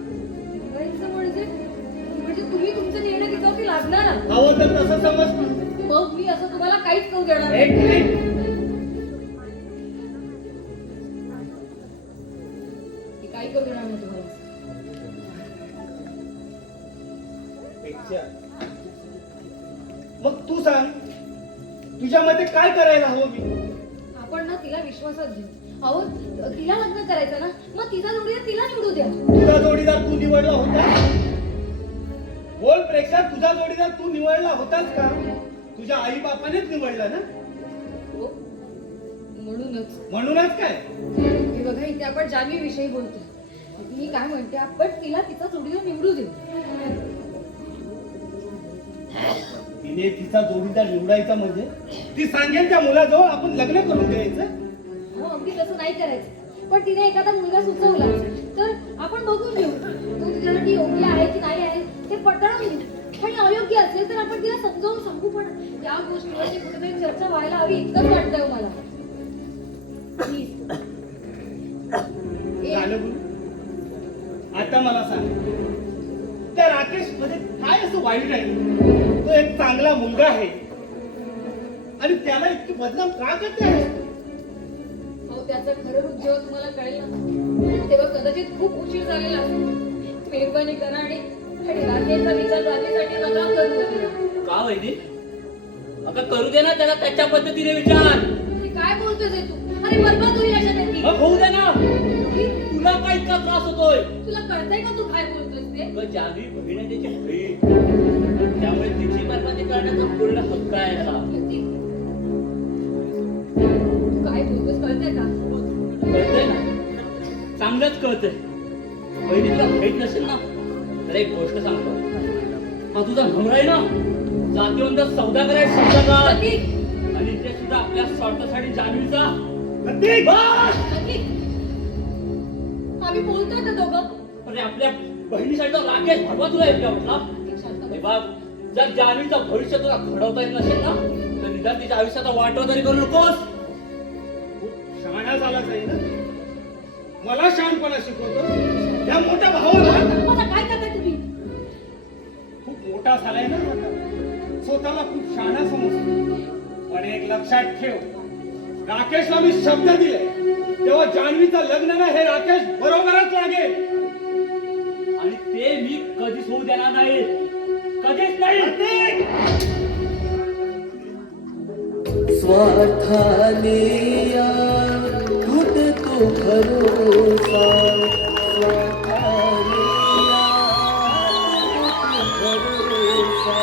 सांगायचं म्हणजे तुम्ही तुमचा निर्णय तिच्यावरती लादणार आहात. हवं तर तसं समज ना. मग मी असं तुम्हाला काहीच करू देणार नाही. एक मिनिट. मी काही करू देणार नाही तुम्हाला. पेक्षा. मग तू सांग, तुझ्या मते काय करायला हवं मी? आपण ना तिला विश्वासात घेऊ. अहो तिला लग्न करायचं ना, मग तिचा जोडीदार तिला निवडू द्या. तुझा जोडीदार तू निवडला होता? बोल प्रेक्षा, तुझा जोडीदार तू निवडला होतास का? तुझ्या आई बापानेच निवडला ना? हो, म्हणूनच काय? हे बघा, इथे आपण जान्हवी विषयी बोलतोय. मी काय म्हणते, आपण तिला तिचा जोडीदार निवडू देऊ. तिने तिचा जोडीदार निवडायचा म्हणजे ती सांगेल त्या मुलाजवळ आपण लग्न करून द्यायचं. हो, अगदी तसं नाही करायचं. पण तिने एखादा मुलगा सुचवला तर आपण बघून घेऊ तो तिच्यासाठी योग्य आहे की नाही आहे ते पडताळून घेऊ. आणि अयोग्य असेल तर आपण तिला समजावून सांगू. पण या गोष्टीवरती कुठेतरी चर्चा व्हायला हवी इतकंच वाटतंय मला. प्लीज. झालं बोल. आता मला सांग, त्या राकेश मध्ये काय असं वाईट आहे? तो एक चांगला मुलगा आहे आणि त्याला इतकी बदनाम का करते आहे? अहो, त्याचं खरं रूप जेव्हा तुम्हाला कळेल ना, तेव्हा कदाचित खूप उशीर झालेला असेल. मेहरबानी करा आणि राकेशचा विचार राकेशसाठी नका करू नका. का वैदी? अगं करू दे ना त्याला त्याच्या पद्धतीने विचार. अरे काय बोलतोय रे तू? अरे बरबाद होईल अशा व्यक्ती. मग होऊ दे ना. तुला काय इतका त्रास होतोय? तुला कळतंय का तू काय बोलतोयस ते? अगं जान्हवी बहीण आहे त्याची बहीण, त्यामुळे तिची बरबादी करण्याचा पूर्ण हक्क आहे याला. तू काय बोलतोयस कळतंय का? कळतंय ना? चांगलंच कळतंय. बहिणी तुला माहित नसेल ना तर एक गोष्ट सांगतो. हा तुझा नवरा आहे ना, जातीवंत सौदागर आहे, सौदागर. प्रतीक, आणि ते सुद्धा आपल्या स्वार्थासाठी जान्हवीचा प्रतीक! बस. प्रतीक, आम्ही बोलतोय ना दोघं. अरे आपल्या बहिणीसाठी तर राकेश भगवा तुला येते आपला. प्रतीक, शांत हे बस. बघ, जर जान्हवीचं भविष्य तुला घडवता येत नसेल ना तर निदान तिच्या आयुष्याचा वाटवा तरी करू नकोस. खूप शहाणा झाला जाईल ना. मला शहाणपणा शिकवतो या मोठ्या भावाला. मला काय करताय तुम्ही? खूप मोठा झालाय ना आता. स्वतःला खूप शहाणा समजतो. पण एक लक्षात ठेव, राकेशला मी शब्द दिले तेव्हा जान्हवीचं लग्न ना हे राकेश बरोबरच लागेल. आणि ते मी कधीच होऊ देणार नाही, कधीच नाही. स्वार्थाने तुटतो भरोसा, स्वार्थाने तुटतो भरोसा,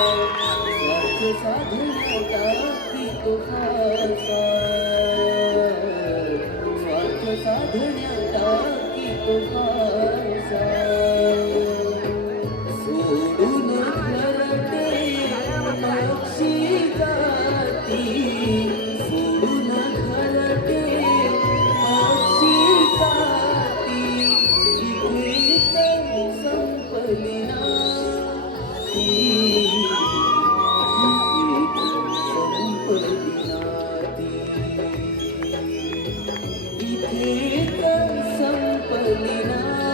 स्वार्थ साधण्याचा तो फासा, स्वार्थ साधण्याचा तो फासा. सोडून घरटे पक्षी जाती, सोडून घरटे पक्षी जाती, इथेच संपली नाती, इथेच संपली नाती, इथेच संपली नाती.